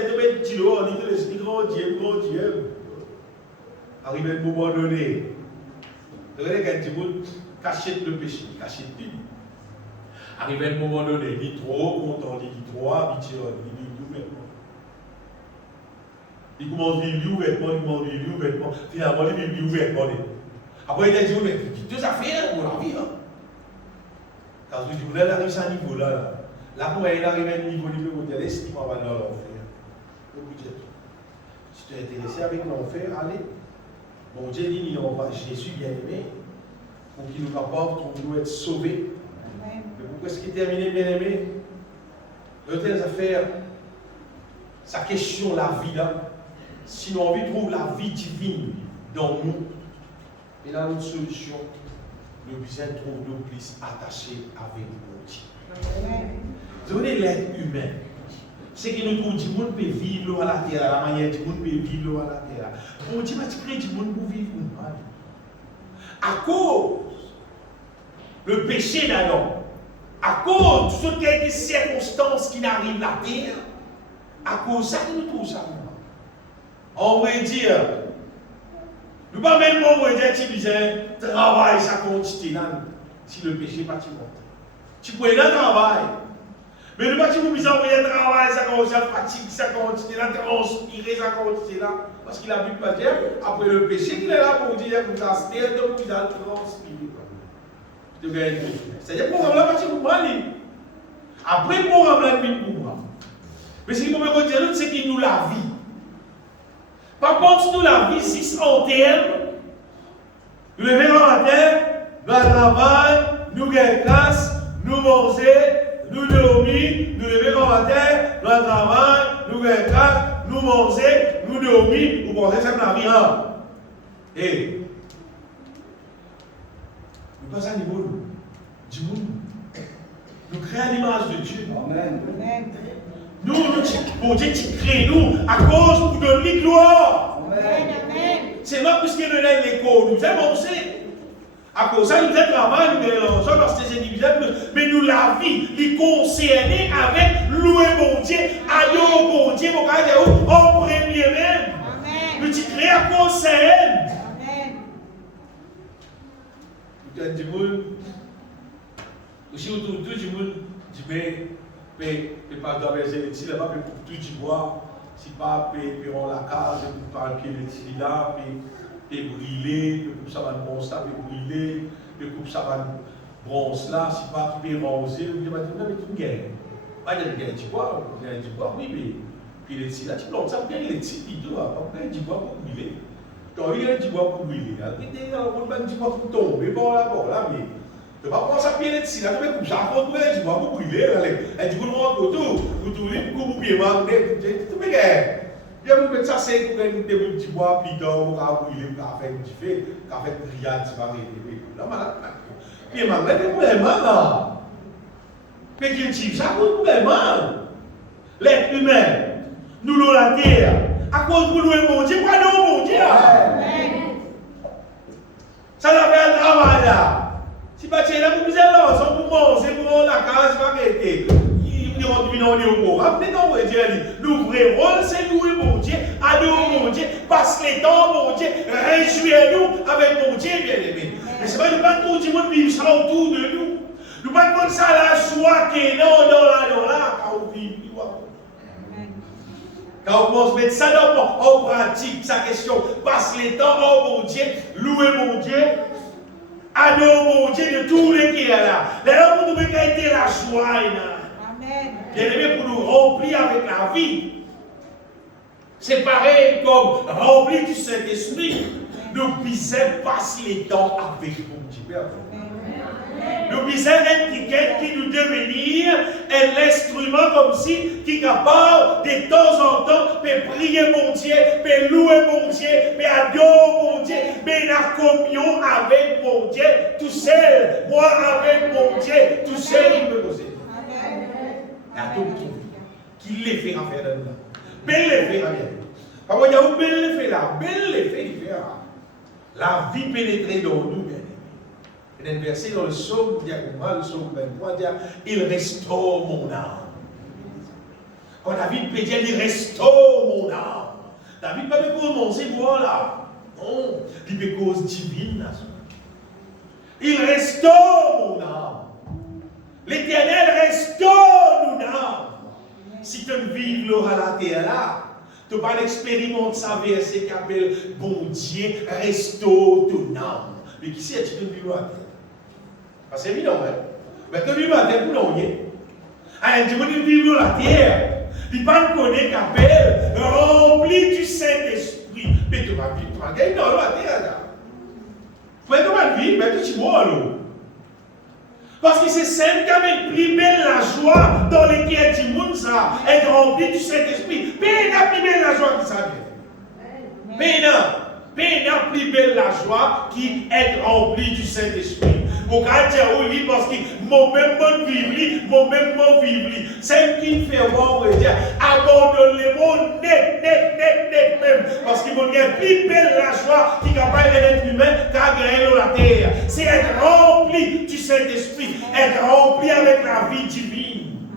tu mets petit lot, on dit grandis. Arrive à un moment donné, regardez quand tu cachette le péché, cachette tout. Arrive à un moment donné, il est trop content, il est trop habitué, il vit ouvertement. Il commence à vivre ouvertement, finalement il vit ouvertement. Après il a dit, mais tout ça fait pour la vie. Quand je dis, vous allez arriver à ce niveau-là, là pour il arrive à un niveau, il peut dire, laisse-moi aller dans l'enfer. Si tu es intéressé avec l'enfer, allez. Bon Dieu dit, il envoie Jésus bien-aimé pour qu'il nous apporte, pour nous être sauvés. Mais pourquoi est-ce qu'il est terminé, bien-aimé? D'autres affaires, sa question, la vie là, si nous avons envie de trouver la vie divine dans nous, et là, notre solution, nous besoin de trouver nous plus attachés avec mon Dieu. Vous avez l'être humain. C'est que nous trouvons que le monde peut vivre à la terre, la manière dont le monde peut vivre à la terre. Bon Dieu va créer du monde pour vivre mal. À cause le péché d'Adam, à cause de toutes les circonstances qui n'arrivent à la terre, à cause de ça que nous trouvons ça. On va dire, nous ne pouvons même pas dire que tu disais, travail, ça continue si le péché n'est pas monté. Tu peux aller dans le travail. Mais le bâtiment vous envoyer un travail, ça continue, la fatigue, ça continue, la transpirer, ça continue là. Parce qu'il a bu pas dire, après le péché, il est là pour dire, vous avez donc vous allez transpirer. C'est-à-dire, pour programme là, pour moi, après, le programme là, pour moi. Mais ce qu'il faut me dire, c'est qu'il nous la vie. Par contre, nous la vie, si en terme, nous levons en matin, nous travaillons, nous gagnons classe, nous mangeons, nous dormons, nous levons en matin, nous travaillons, nous gagnons classe, nous mangeons, nous dormons, vous pensez que c'est la vie. Et nous passons à niveau du monde. Nous créons l'image de Dieu. Amen. Nous, bon Dieu, tu crées nous à cause pour donner gloire. Amen. C'est pas parce que nous avons l'école, nous avons pensé. À cause de ça, nous avons travail, nous avons ensemble parce que c'est individuel, mais nous la vie, nous concernés avec louer bon Dieu, aller au bon Dieu, en premier même. Nous tu crées à cause de elle. Nous avons du monde, aussi autour du monde, mais pas dans les élections, là-bas, mais pour tout du bois, si pas, on la case, pour pas qu'il y ait là, puis brûler, puis ça va bronze là, puis brûler, puis ça va bronze là, si pas, puis bronzer, puis on va dire, mais tout gagne. Pas de gagne du bois, oui, mais puis les là, tu plantes ça, puis les petits, puis tout, après, du bois pour brûler. Quand il y a du bois pour brûler, puis il y a du bois pour tomber, bon là, mais. Tu ne vas pas penser à pied ici, là, tu vas coucher à côté, tu vas vous brûler, et tu vas vous rendre autour, vous tournez, vous coupez, tu vas vous mettre ça, c'est pour un petit bois, puis vous va brûler, vous va faire du feu, vous va faire grillade, tu vas arrêter. Là, malade, puis malade, c'est vraiment là. Mais qu'il dit, ça cause vraiment. L'être humain, nous l'avons la terre. À cause de nous, mon Dieu, quoi non, mon Dieu? Ça n'a fait un travail là. Si pas tiens là, vous pouvez là, sans pour manger, pour la case, pas arrêter. Il on est au courant. Mais non, Dieu dit, le vrai rôle, c'est louer mon Dieu, adorer mon Dieu, passer les temps, mon Dieu, réjouir-nous avec mon Dieu, bien aimé. Mais c'est pas nous pas tout le monde vivre ça autour de nous. Nous pas comme ça la joie qui est non, là, quand on vit. Quand on commence à mettre ça en pratique, sa question, passe les temps, oh mon Dieu, louer mon Dieu, adorer mon Dieu de tous les qui est là. D'ailleurs, pour nous mettre la joie, bien aimé, pour nous remplir avec la vie. C'est pareil comme remplir du Saint-Esprit. Nous puissions passer les temps avec mon Dieu. Nous puissions être qui nous devenir un instrument comme si qui est capable de temps en temps de prier mon Dieu, de louer mon Dieu, de adorer mon Dieu, de la communion avec mon Dieu, tout seul, moi avec mon Dieu, tout seul, il me poser. Qui les fait en faire de nous là. Belle les fait en faire. Parce qu'il y a un bel effet là, bel effet il fait. La vie pénétrée dans nous, bien. Il y a un verset dans le psaume, le psaume 23, dit il restaure mon âme. Quand David peut dire il restaure mon âme. David ne peut pas prononcer voilà. Non, il peut cause divine. Il restaure mon âme. L'Éternel restaure mon âme. Si tu ne vis à la terre là, tu vas expérimenter ça verset qui appelle bon Dieu, restaure ton âme. Mais qui c'est tu ne vis à la terre? C'est évident, hein? Mais tu vis à la terre pour l'envoyer. Alors, tu veux vivre à la terre. Tu ne pas connaître qu'appelle rempli du Saint-Esprit. Mais tu vas vivre dans la terre. Mais tu vas vivre, mais tu vas alors. Parce que c'est simple qu'avec plus belle la joie dans lesquelles du monde ça être rempli du Saint-Esprit. Peine plus belle la joie qui ça vient. Peine plus belle la joie qui est remplie du Saint-Esprit. Pour dire oui parce que mon même monde vivre, mon même monde vivre. C'est qui me fait voir dire abandonne le monde net même. Parce qu'il y a plus belle la joie qui est capable d'être humain qu'à gagner dans la terre. C'est être rempli du Saint-Esprit, être rempli avec la vie divine.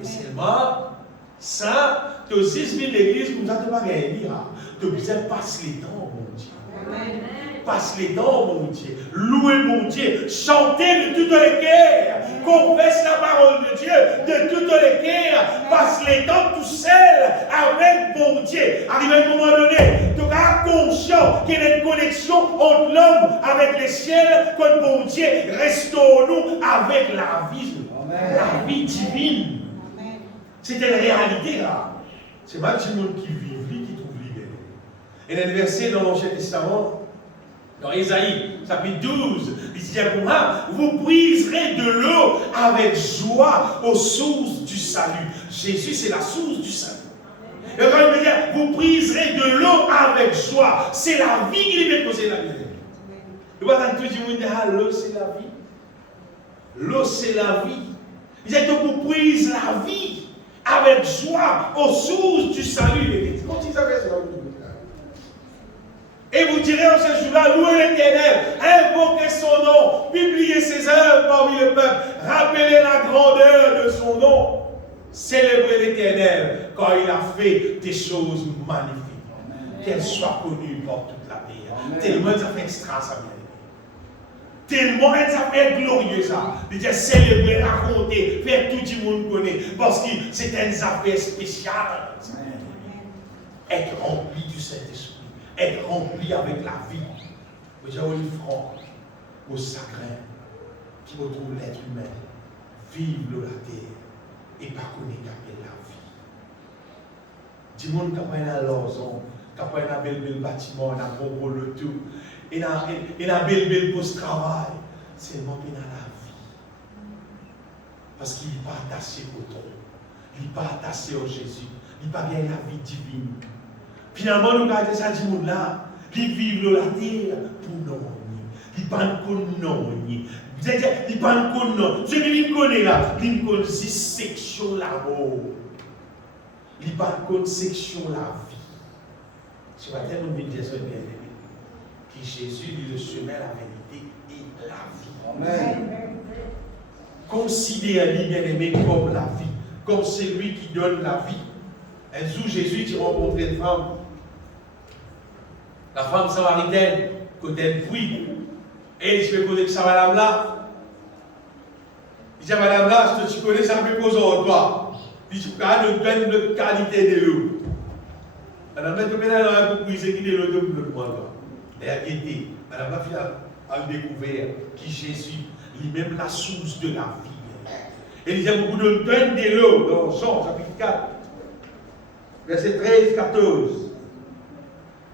Et seulement ça, tu as 6 000 églises comme ça, tu ne vas pas gagner. Tu as besoin de passer les temps, mon Dieu. Amen. Passe les dents, mon Dieu. Louez mon Dieu. Chantez de toutes les cœurs. Confesse la parole de Dieu de toutes les cœurs. Passe les dents tout seul avec mon Dieu. Arrive à un moment donné, tu seras conscient qu'il y a une connexion entre l'homme avec les ciels, que mon Dieu restaure-nous avec la vie. Amen. La vie divine. C'est une réalité là. C'est pas tout le monde qui vit, qui trouve l'idée. Et il y a un verset dans l'Ancien Testament. Dans Ésaïe, chapitre 12, il dit à moi, vous puiserez de l'eau avec joie aux sources du salut. Jésus, c'est la source du salut. Et quand il veut dire, vous puiserez de l'eau avec joie, c'est la vie qui lui met poser la vie. Vous voyez, tout le monde dit, l'eau c'est la vie. L'eau c'est la vie. Il dit, vous puiserez la vie avec joie aux sources du salut. Comment il s'appelle ça? Et vous direz en ce jour-là, louez l'Éternel, invoquez son nom, publiez ses œuvres parmi le peuple, rappelez la grandeur de son nom, célébrez l'Éternel quand il a fait des choses magnifiques. Qu'elle soit connue par toute la terre. Tellement ça fait extra, ça vient. Tellement ça fait glorieux, ça. De dire célébrer, raconter, faire tout le monde connaît. Parce que c'est une affaire spéciale. Être rempli du Saint-Esprit. Être rempli avec la vie. Vous avez au franc, au sacré, qui retrouve l'être humain, vivre la terre et pas connaître la vie. Dis-moi qu'il y a un lozon, qu'il y a un bel bâtiment, il y a un bon le tout, il y a un bel post-travail. C'est moi qui ai la vie. Parce qu'il n'est pas attaché au trône, il n'est pas attaché au Jésus, il n'est pas gagné la vie divine. Finalement, nous regardons ça, dit là, qui vivent la terre pour nous. Qui pas de non. C'est-à-dire, il pas de non. Ce qu'il connaît là, il connaît section l'amour. Il pas de section la vie. Ce matin, nous venons dire ça bien aimé. Qui Jésus est le chemin, la vérité et la vie. Amen. Considère-lui bien aimé comme la vie, comme celui qui donne la vie. Un jour, Jésus, tu rencontres une femme. La femme samaritaine, côté elle prie. Et je vais poser ça, madame là. Il dit, madame là, si tu connais ça, je vais poser en toi. Il dit, tu as une qualité de l'eau. Madame là, tu peux aller dans la boucle, qui est l'eau de moi. Elle a été. Madame là, a découvert qui Jésus, lui-même la source de la vie. Et il y a beaucoup de donne de l'eau dans Jean chapitre 4, verset 13-14.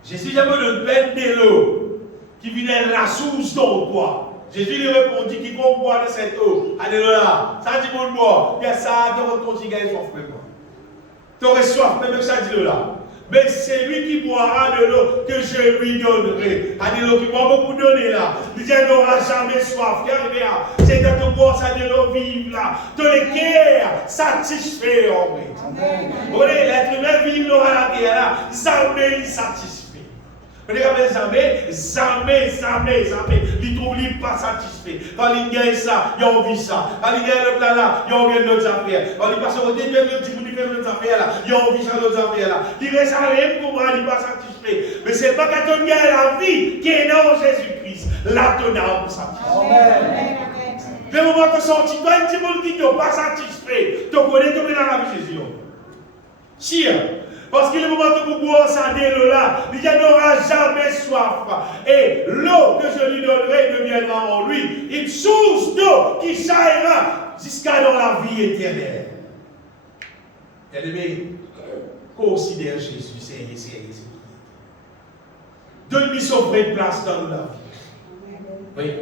Jésus a de plein de l'eau qui vient de la source dans toi. Jésus lui répondit qui va boire de cette eau. Alléluia. Ça dit pour boire. Bien ça, tu vas continuer à soif même. Tu aurais soif, même ça dit là. Mais c'est lui qui boira de l'eau que je lui donnerai. Alléluia, qui va beaucoup donner là. Il dit, il n'aura jamais soif. C'est de te boire ça de l'eau vive là. De l'équerre satisfait en vrai. Vous voyez, l'être humain vive l'eau à la terre là. Jamais il satisfait. Vous regardez, jamais. Il trouve lui pas satisfait. Quand il gagne ça, il a envie ça. Quand il gagne l'autre là, il a envie de l'autre affaire. Quand il passe au côté, il a l'autre affaire là. Il a envie de l'autre affaire là. Il reste à rien pour moi, il n'est pas satisfait. Mais ce n'est pas quand on gagne la vie qui est dans Jésus-Christ. Là, ton âme satisfait. Amen. Le moment où tu sens, tu dois un petit monde qui n'est pas satisfait. Tu connais, tu es dans la vie de Jésus. Chien. Parce que le moment où vous boirez ça de l'eau là, il n'aura jamais soif. Et l'eau que je lui donnerai deviendra en lui une source d'eau qui jaillira jusqu'à dans la vie éternelle. Bien-aimé, considère Jésus, c'est. Donne-lui son vraie place dans nous la vie. Oui.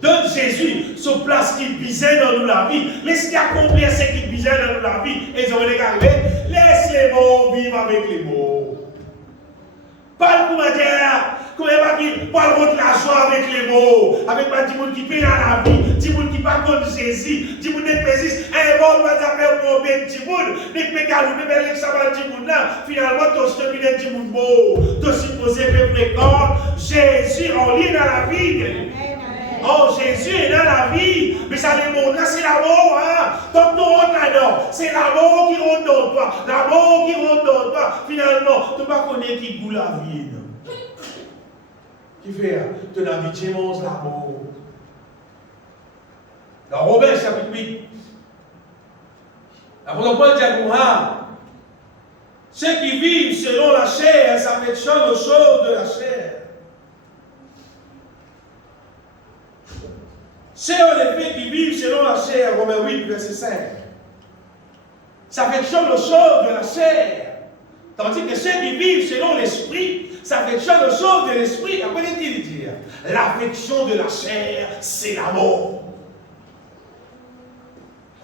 Donne Jésus son place qu'il bisait dans nous la vie. Laisse-lui accomplir ce qu'il bisait dans nous la vie. Et ils ont regardé. Laisse les mots vivre avec les mots. Parle pour me dire, parle contre la joie avec les mots. Avec ma petit monde qui paye dans la vie, petit monde qui parle contre Jésus, petit monde qui pésiste, un bon pas d'affaire pour bien petit monde, des pécalos, des belles examens petit monde là, finalement, tu as terminé petit monde beau, tu as supposé que fréquent, Jésus en lit dans la vie. Oh, Jésus est dans la vie, mais ça démontre, là c'est l'amour, hein. Donc tu rentres là-dedans, c'est l'amour qui rentre dans toi, l'amour qui rentre dans toi. Finalement, tu ne vas pas connaître qui goûte la vie. Non? Qui fait, ton amitié mange l'amour. Dans Romains chapitre 8, l'apôtre Paul dit à Gouha, ceux qui vivent selon la chair s'affectionnent aux choses de la chair. Ceux en effet qui vivent selon la chair, Romains 8, verset 5, s'affectionnent aux choses de la chair. Tandis que ceux qui vivent selon l'esprit s'affectionnent aux choses de l'esprit. Après, il dit, l'affection de la chair, c'est l'amour.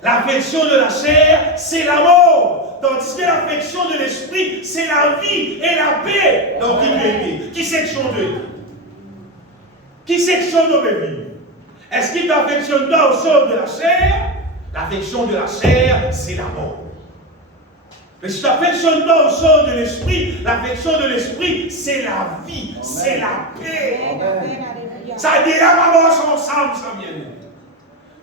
L'affection de la chair, c'est l'amour. Tandis que l'affection de l'esprit, c'est la vie et la paix. Donc, qui section de qui section de mes vies? Est-ce qu'il t'affectionne pas aux choses de la chair? L'affection de la chair, c'est l'amour. Mais si tu t'affectionnes pas aux choses de l'esprit, l'affection de l'esprit, c'est la vie, c'est la paix. Ça démarche ensemble, ça vient.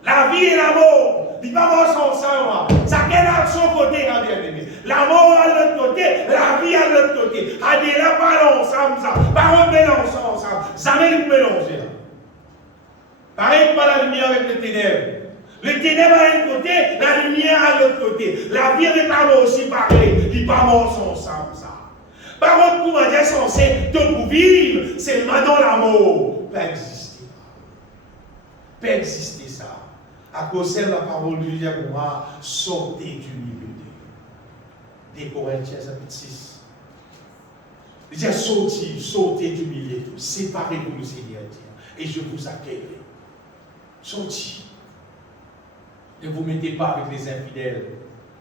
La vie et l'amour, ils marchent ensemble. Ça quelle à son côté, bien-aimé. L'amour à l'autre côté, la vie à l'autre côté. Adé là, pas ensemble, ça. Pas mélanger ensemble. Jamais nous mélanger. Pareil pas la lumière avec les ténèbres. Les ténèbres à un côté, la lumière à l'autre côté. La vie avec l'amour aussi pareil. Ils pas ensemble, ça. Par contre, pour dire censé, pour vivre, c'est le dans l'amour. Pas exister. Pas exister ça. À cause de la parole de Dieu, sortez du milieu des Corinthiens, chapitre 6. Il dit sortez du milieu, séparez-vous du Seigneur, et je vous accueillerai. Sortez. Ne vous mettez pas avec les infidèles,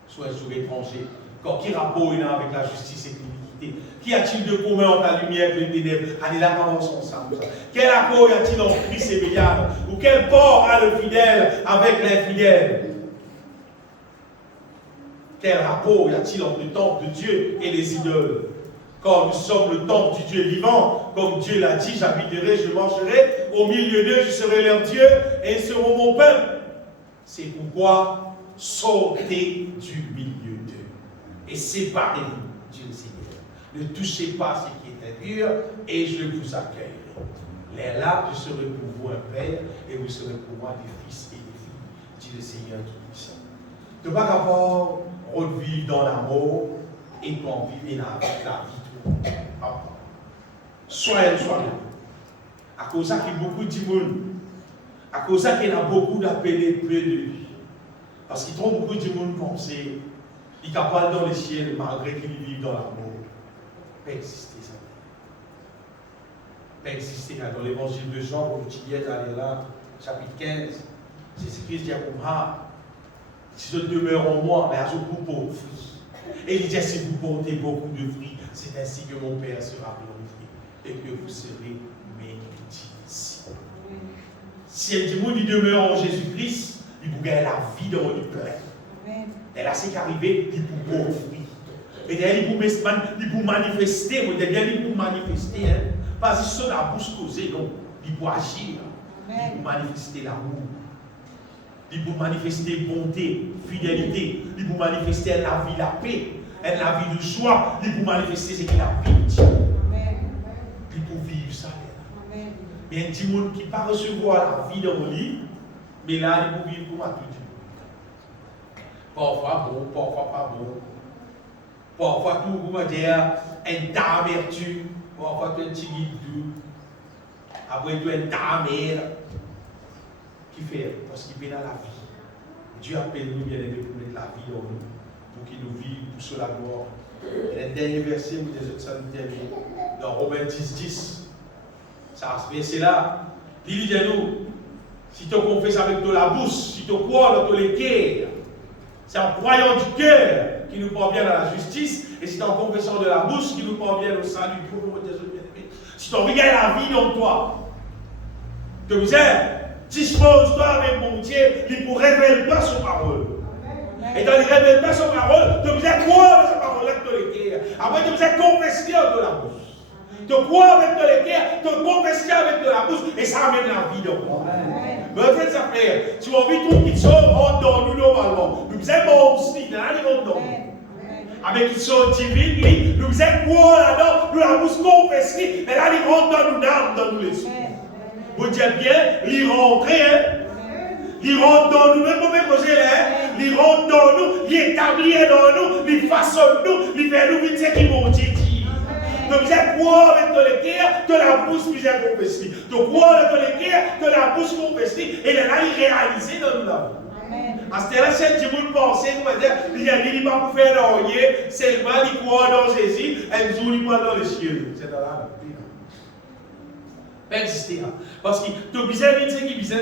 soit sur l'étranger. Quand qui rapport il a avec la justice et l'iniquité. l'obscurité? Qu'y a-t-il de commun entre la lumière et les ténèbres? Allez là, commençons ensemble. Quel accord y a-t-il entre Christ et Béliard? Ou quel port a le fidèle avec l'infidèle? Quel rapport y a-t-il entre le temple de Dieu et les idoles? Quand nous sommes le temple du Dieu vivant, comme Dieu l'a dit, j'habiterai, je marcherai, au milieu d'eux, je serai leur Dieu, et ils seront mon peuple. C'est pourquoi sortez du milieu d'eux, et séparez-vous, Dieu le Seigneur. Ne touchez pas ce qui est impur, et je vous accueillerai. Là, je serai pour vous un père, et vous serez pour moi des fils et des filles, dit le Seigneur Tout-Puissant. De pas qu'avoir revivre dans l'amour, et qu'on vive la vie. Soyez soi-même. À cause de ça qu'il y a beaucoup de monde. À cause de ça qu'il y a beaucoup d'appelés peu de lui. Parce qu'ils trouvent beaucoup de monde penser. Ils sont capables dans les ciels malgré qu'ils vivent dans l'amour. Persister ça. Persister dans l'évangile de Jean, pour le allez là, chapitre 15. Jésus-Christ dit à Moumha, si je demeure en moi, mais à ce coup pour fruit. Et il dit, si vous portez beaucoup de fruits, c'est ainsi que mon Père sera glorifié et que vous serez mes disciples. Si elle dit, il demeure en Jésus-Christ, il vous gagne la vie dans le plein. Et là, c'est qu'arrivé, il vous porte fruit. Et d'ailleurs, il vous manifester, il vous manifester, pas si c'est la bouche causée, non, il vous agir, il vous manifester l'amour. Il vous manifester bonté, fidélité. Il vous manifester la vie, la paix, la vie de joie. Il vous manifester ce qu'il a dit. Il vous vivre ça. Il y a un petit monde qui ne peut pas recevoir la vie dans le lit, mais là, il vous vivre comme à tout le monde. Parfois bon, parfois pas bon. Parfois tout, vous dire, un d'amertume. Parfois un petit guide. Après tout, un d'amère. Qui fait parce qu'il vient dans la vie. Dieu appelle nous bien aimés pour mettre la vie dans nous, pour qu'il nous vive pour sur la gloire. Et le dernier verset, vous dites ça nous termine dans Romains 10, ça verset là, il dit à nous, si tu confesses avec de la bouche, si tu crois dans tous les cœurs, c'est en croyant du cœur qui nous parvient à la justice, et c'est en confessant de la bouche qui nous parvient au salut. Si tu regardes la vie dans toi, que vous êtes, dispose-toi avec mon Dieu, il ne révèle pas son parole. Et quand il ne révèle pas son parole, tu dois croire sa parole avec ton cœur. Après, tu dois confesser de la bouche. Tu crois avec ton cœur, tu confesses avec de la bouche, et ça amène la vie dans toi. Mais en fait, ça fait, si on vit tout qui sort, rentre dans nous normalement. Nous sommes aussi, nous allons dans nous. Avec qui sont divines, nous sommes quoi là-dedans, nous la bouche confessée, et là, ils rentrent dans nous les sous. Vous dites bien, il rentre, il rentre dans nous, même pour mes projets là, il rentre dans nous, il établit dans nous, il façonne nous, il fait nous vite ce qu'ils vont dire. Donc vous êtes quoi avec ton cœur, que la bouche vous est confessée. Donc quoi avec ton cœur, que la bouche confessée, et là, il réalise dans nous là. Parce que là, c'est du monde pensé, il a dit, il ne va pas pour faire rien, seulement il croit dans Jésus, et il joue dans les cieux. C'est dans la vie. Persister. Parce que tu as besoin de ce qui besoin.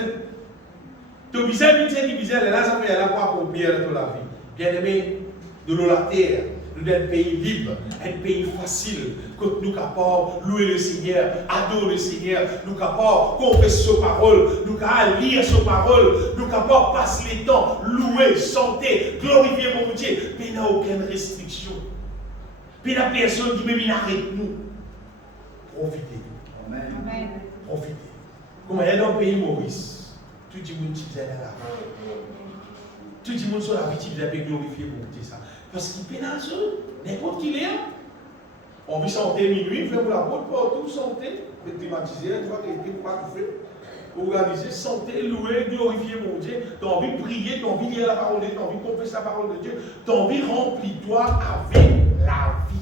Tu as besoin de ce qui besoin. Et là, ça fait la croix pour bien dans la vie. Bien aimé, de l'eau la terre, nous sommes un pays libre, un pays facile, que nous sommes capables de louer le Seigneur, adorer le Seigneur, nous sommes capables de confesser sa parole, nous sommes capables de lire sa parole, nous sommes capables de passer les temps, louer, chanter, glorifier mon Dieu. Mais il n'y a aucune restriction. Puis il n'y a personne qui me arrête nous. Profitez. Amen. Profitez. Comme il y a dans le pays Maurice, tout le monde qui vient là. Tout le monde sur la vie qui vient glorifier mon Dieu. Parce qu'il pénage, n'importe qui l'est. On vit santé minuit, fait pour la porte, partout, santé, climatiser, tu vois, quelqu'un pas tout fait. Organiser, santé, louer, glorifier mon Dieu. Tu as envie de prier, tu as envie de lire la parole de Dieu, tu as envie de confesser la parole de Dieu. Tu as envie de remplir-toi avec la vie.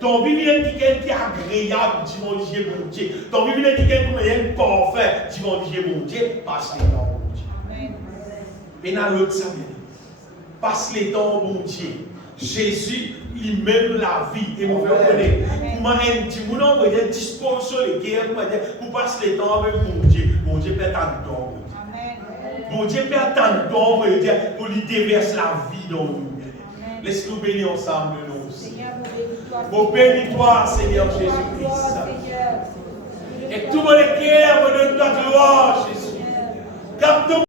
Tu as envie de venir quelqu'un qui est agréable, divin Dieu, mon Dieu. Tu as envie de venir quelqu'un qui est parfait, divin Dieu, mon Dieu. Passe les temps, mon Dieu. Mais dans l'autre, ça vient. Passe les temps, mon Dieu. Jésus, il mène la vie. Et mon frère, comment un petit monde dispose sur les guerres pour passer les temps avec mon Dieu. Mon Dieu peut attendre le temps. Mon Dieu peut attendre le temps pour lui déverser la vie dans nous. Laisse-nous bénir ensemble, nous. Mon bénis-toi, Seigneur Jésus-Christ. Et tout mon cœur me donne ta gloire, Jésus. Car ton